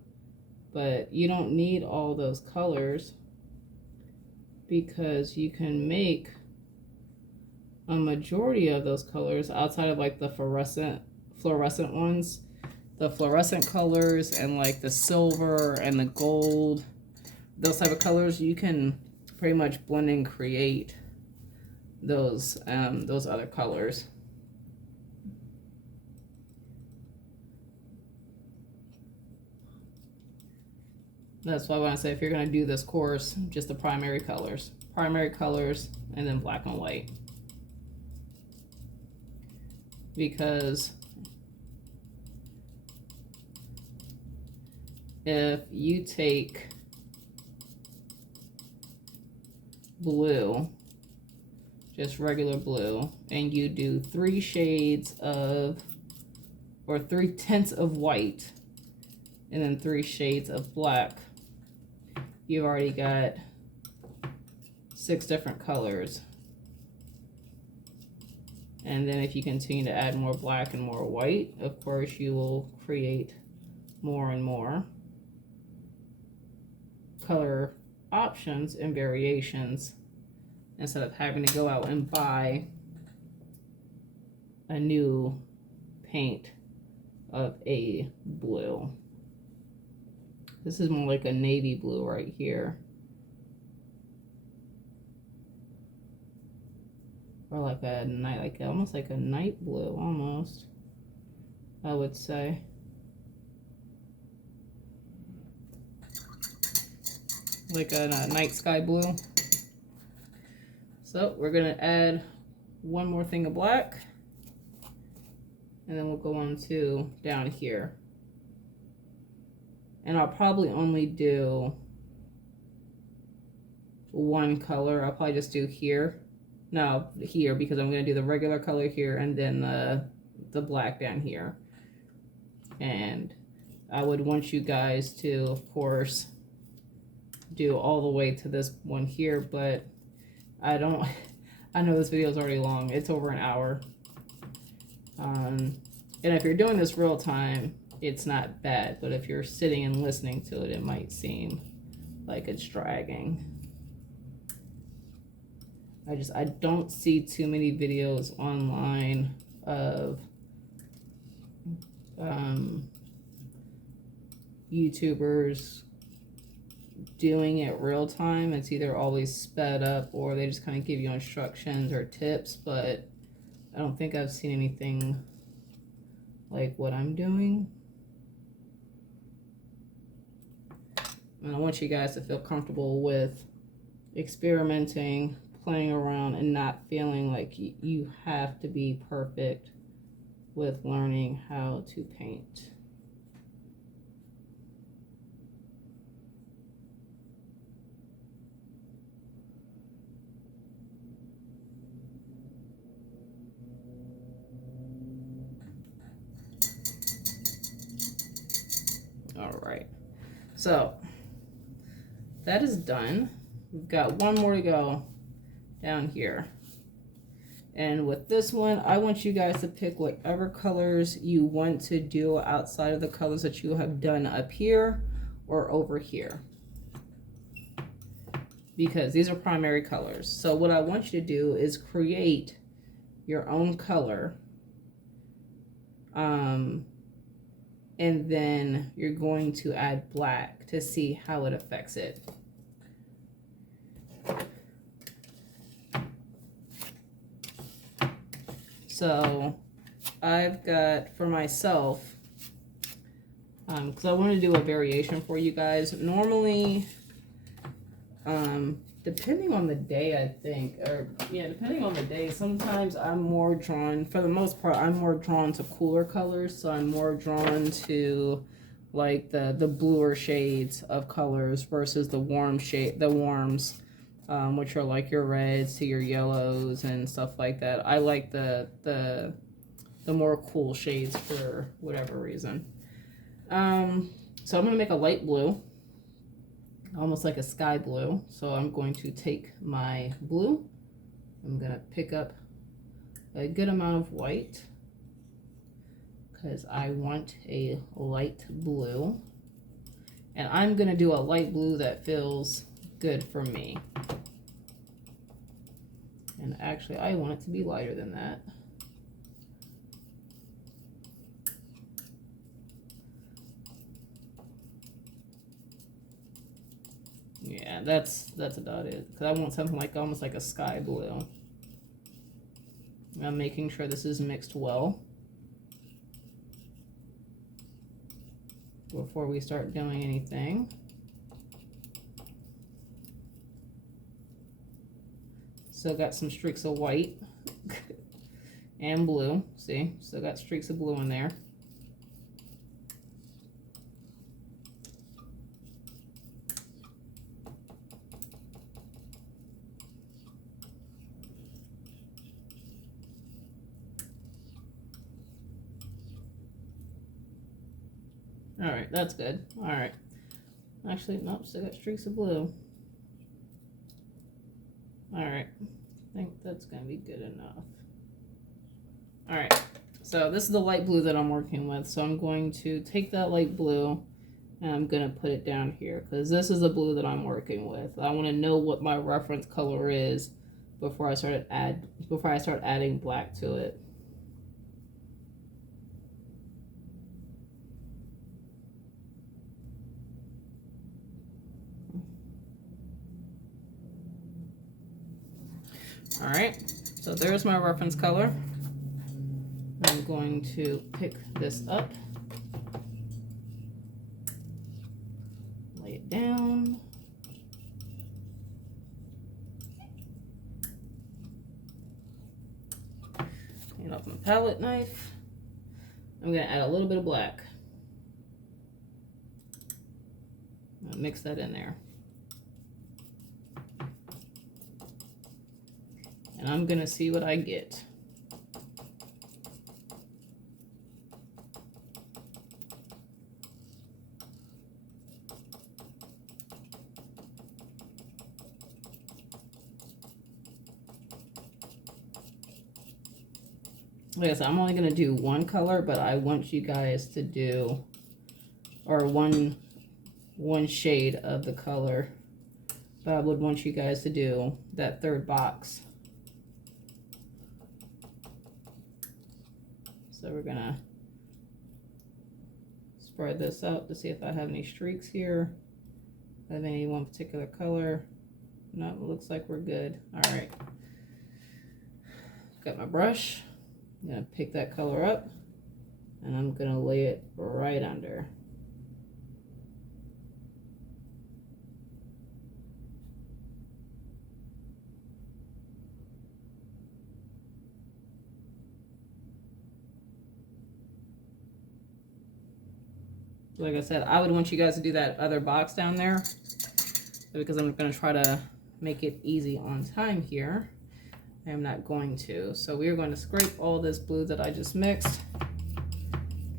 But you don't need all those colors, because you can make a majority of those colors outside of like the fluorescent ones. The fluorescent colors and like the silver and the gold, those type of colors, you can pretty much blend and create those other colors. That's why when I say, if you're going to do this course, just the primary colors, and then black and white. Because if you take blue, just regular blue, and you do 3 shades of, or 3 tints of white, and then 3 shades of black, you've already got 6 different colors. And then if you continue to add more black and more white, of course you will create more and more color options and variations, instead of having to go out and buy a new paint of a blue. This is more like a navy blue right here, or like a night, like almost like a night blue, almost, I would say. Like a night sky blue. So we're gonna add one more thing of black, and then we'll go on to down here. And I'll probably only do one color. I'll probably just do here. No, here, because I'm gonna do the regular color here, and then the black down here. And I would want you guys to, of course, do all the way to this one here, but I know this video is already long. It's over an hour. And if you're doing this real time, it's not bad, but if you're sitting and listening to it, it might seem like it's dragging. I don't see too many videos online of YouTubers doing it real time. It's either always sped up or they just kind of give you instructions or tips, but I don't think I've seen anything like what I'm doing. And I want you guys to feel comfortable with experimenting, playing around, and not feeling like you have to be perfect with learning how to paint. All right, so that is done. We've got one more to go down here. And with this one, I want you guys to pick whatever colors you want to do outside of the colors that you have done up here or over here, because these are primary colors. So what I want you to do is create your own color, and then you're going to add black to see how it affects it. So I've got for myself, because I want to do a variation for you guys. Normally, depending on the day, I think, or yeah, depending on the day, sometimes I'm more drawn, for the most part, I'm more drawn to cooler colors. So I'm more drawn to like the bluer shades of colors versus the warms, which are like your reds to your yellows and stuff like that. I like the more cool shades for whatever reason. So I'm gonna make a light blue, almost like a sky blue. So I'm going to take my blue, I'm gonna pick up a good amount of white because I want a light blue, and I'm gonna do a light blue that feels good for me. And actually I want it to be lighter than that. Yeah, that's about it. Because I want something like almost like a sky blue. I'm making sure this is mixed well before we start doing anything. Still got some streaks of white and blue. See, still got streaks of blue in there. All right, that's good. All right. Actually, nope, still got streaks of blue. All right, I think that's gonna be good enough. All right, so this is the light blue that I'm working with. So I'm going to take that light blue and I'm gonna put it down here because this is the blue that I'm working with. I want to know what my reference color is before I start adding black to it. All right, so there's my reference color. I'm going to pick this up, lay it down, clean up my palette knife. I'm going to add a little bit of black. I'll mix that in there. And I'm going to see what I get. Like I said, I'm only going to do one color, but I want you guys to do, or one shade of the color. But I would want you guys to do that third box. So we're going to spread this out to see if I have any streaks here. Of any one particular color. No, it looks like we're good. All right. Got my brush. I'm gonna pick that color up and I'm gonna lay it right under. Like I said, I would want you guys to do that other box down there because I'm going to try to make it easy on time here. I am not going to. So we are going to scrape all this blue that I just mixed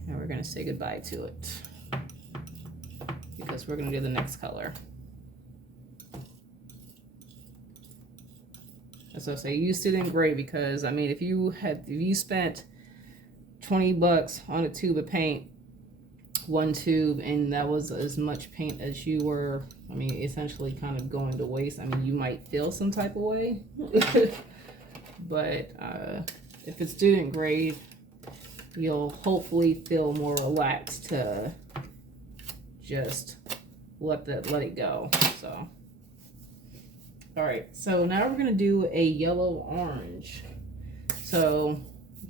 and we're going to say goodbye to it because we're going to do the next color. As I say, use it in gray because, I mean, if you spent 20 bucks on a tube of paint, one tube, and that was as much paint as you were, I mean, essentially kind of going to waste. I mean, you might feel some type of way, but if it's student grade, you'll hopefully feel more relaxed to just let it go. So, all right, so now we're gonna do a yellow orange. So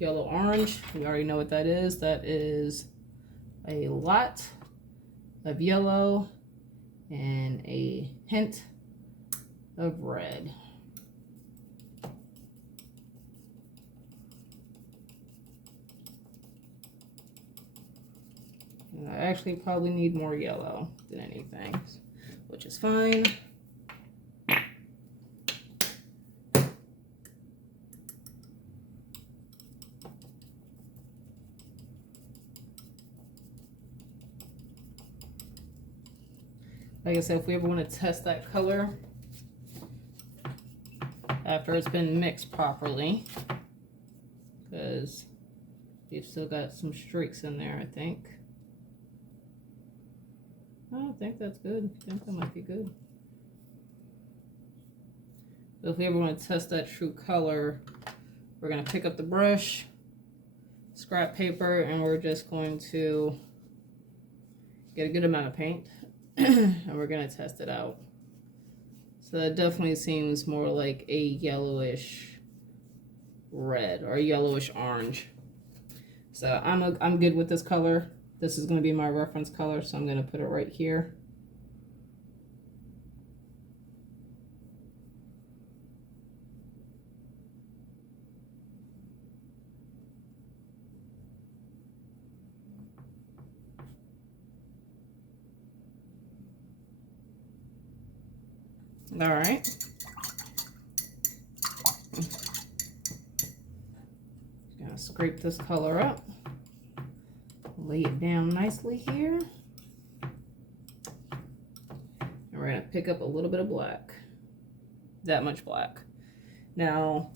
yellow orange, we already know what that is. That is a lot of yellow and a hint of red. And I actually probably need more yellow than anything, which is fine. Like I said, if we ever want to test that color after it's been mixed properly, because we've still got some streaks in there, I think. Oh, I think that's good. I think that might be good. So if we ever want to test that true color, we're going to pick up the brush, scrap paper, and we're just going to get a good amount of paint. And we're going to test it out. So that definitely seems more like a yellowish red or a yellowish orange. So I'm good with this color. This is going to be my reference color, so I'm going to put it right here. All right. Gonna scrape this color up, lay it down nicely here, and we're gonna pick up a little bit of black, that much black. Now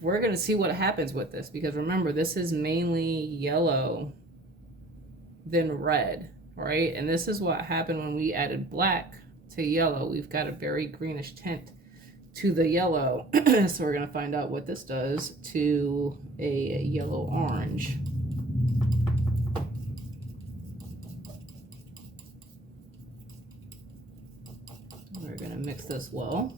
we're gonna see what happens with this because remember, this is mainly yellow then red, right? And this is what happened when we added black to yellow. We've got a very greenish tint to the yellow. So we're going to find out what this does to a yellow orange. We're going to mix this well.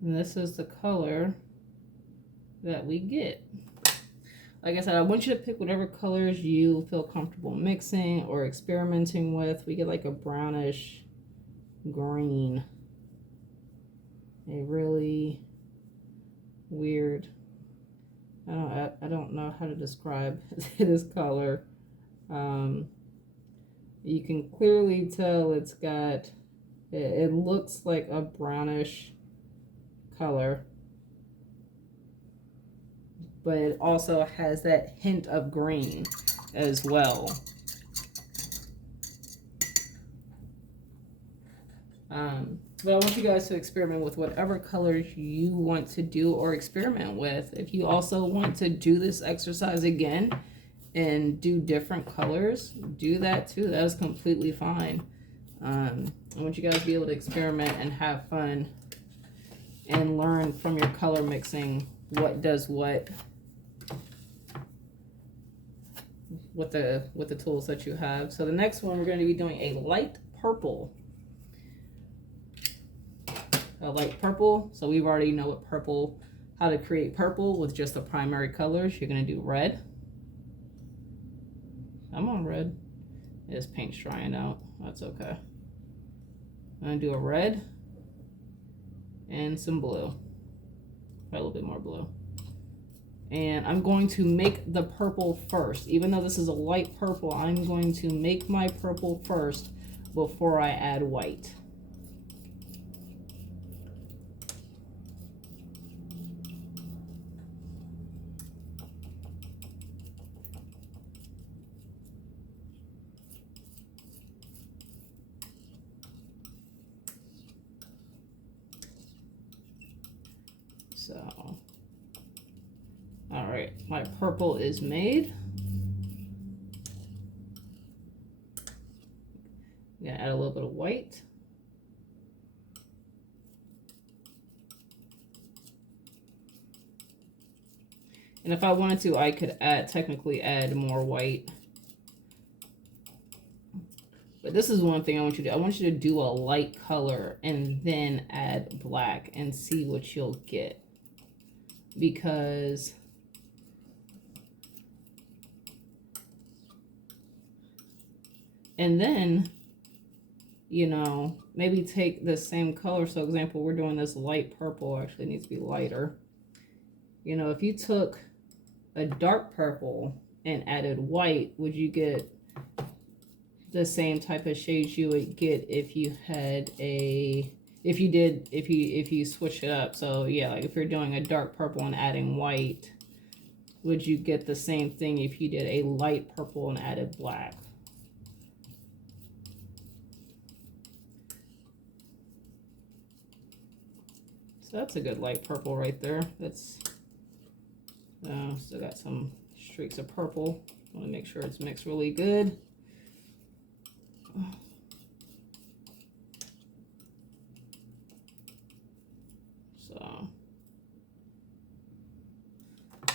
And this is the color that we get. Like I said, I want you to pick whatever colors you feel comfortable mixing or experimenting with. We get like a brownish green. A really weird, I don't know how to describe this color. You can clearly tell it's got, it looks like a brownish color, but it also has that hint of green as well. But I want you guys to experiment with whatever colors you want to do or experiment with. If you also want to do this exercise again and do different colors, do that too. That is completely fine. I want you guys to be able to experiment and have fun and learn from your color mixing what does what with the tools that you have. So the next one, we're going to be doing a light purple. A light purple. So we've already know what purple, how to create purple with just the primary colors. You're going to do red. I'm on red. This paint's drying out. That's okay. I'm going to do a red and some blue. Probably a little bit more blue. And I'm going to make the purple first. Even though this is a light purple, I'm going to make my purple first before I add white. So, all right, my purple is made. I'm gonna add a little bit of white. And if I wanted to, I could technically add more white. But this is one thing I want you to do. I want you to do a light color and then add black and see what you'll get. Because and then, you know, maybe take the same color. So example, we're doing this light purple, actually needs to be lighter. You know, if you took a dark purple and added white, would you get the same type of shades you would get if you had a, if you switch it up? So yeah, like if you're doing a dark purple and adding white, would you get the same thing if you did a light purple and added black? So that's a good light purple right there. That's still got some streaks of purple. Want to make sure it's mixed really good. So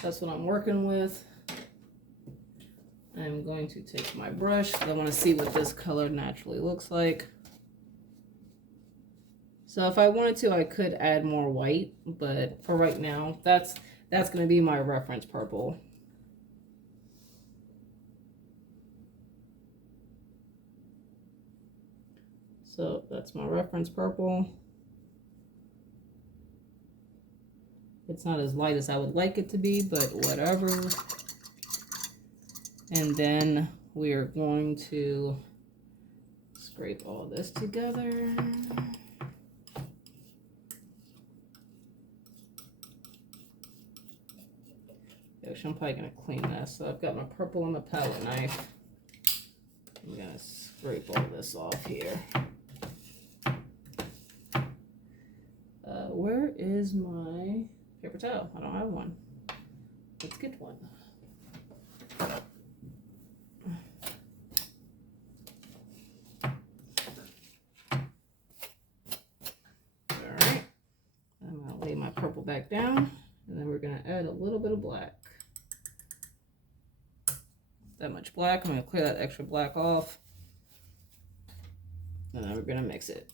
that's what I'm working with. I'm going to take my brush because I want to see what this color naturally looks like. So if I wanted to, I could add more white, but for right now, that's going to be my reference purple. So that's my reference purple. It's not as light as I would like it to be, but whatever. And then we are going to scrape all this together. Actually, I'm probably going to clean this. So I've got my purple and the palette knife. I'm going to scrape all this off here. Where is my paper towel? I don't have one. Let's get one. Alright. I'm going to lay my purple back down. And then we're going to add a little bit of black. That much black. I'm going to clear that extra black off. And then we're going to mix it.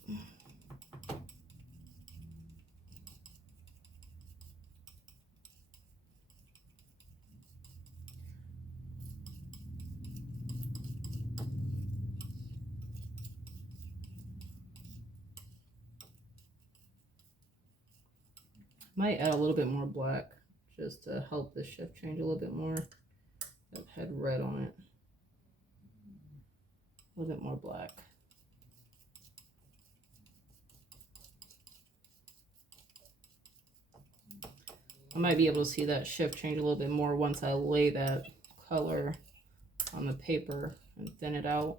Might add a little bit more black just to help the shift change a little bit more. I've had red on it. A little bit more black. I might be able to see that shift change a little bit more once I lay that color on the paper and thin it out.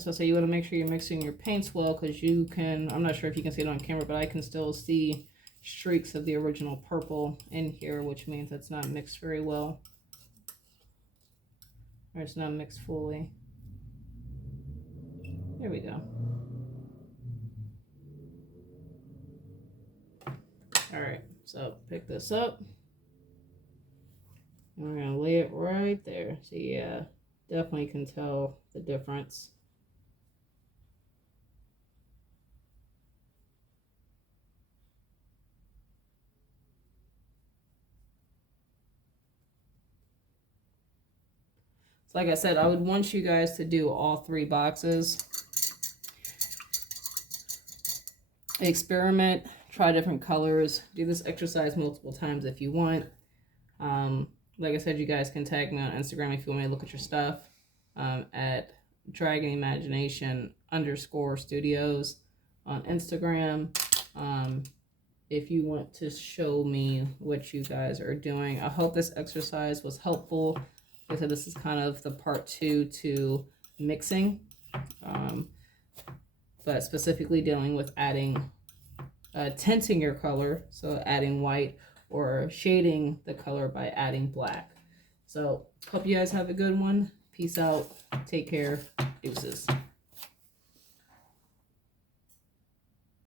That's why I say you want to make sure you're mixing your paints well, because you can, I'm not sure if you can see it on camera, but I can still see streaks of the original purple in here, which means it's not mixed very well, or it's not mixed fully. There we go. All right, so pick this up. And we're gonna lay it right there. So yeah, definitely can tell the difference. So like I said, I would want you guys to do all 3 boxes. Experiment, try different colors, do this exercise multiple times if you want. Like I said, you guys can tag me on Instagram if you want me to look at your stuff, at DragonImagination_studios on Instagram. If you want to show me what you guys are doing. I hope this exercise was helpful. Like I said, this is kind of the part 2 to mixing, but specifically dealing with adding, tinting your color, so adding white, or shading the color by adding black. So hope you guys have a good one. Peace out. Take care. Deuces.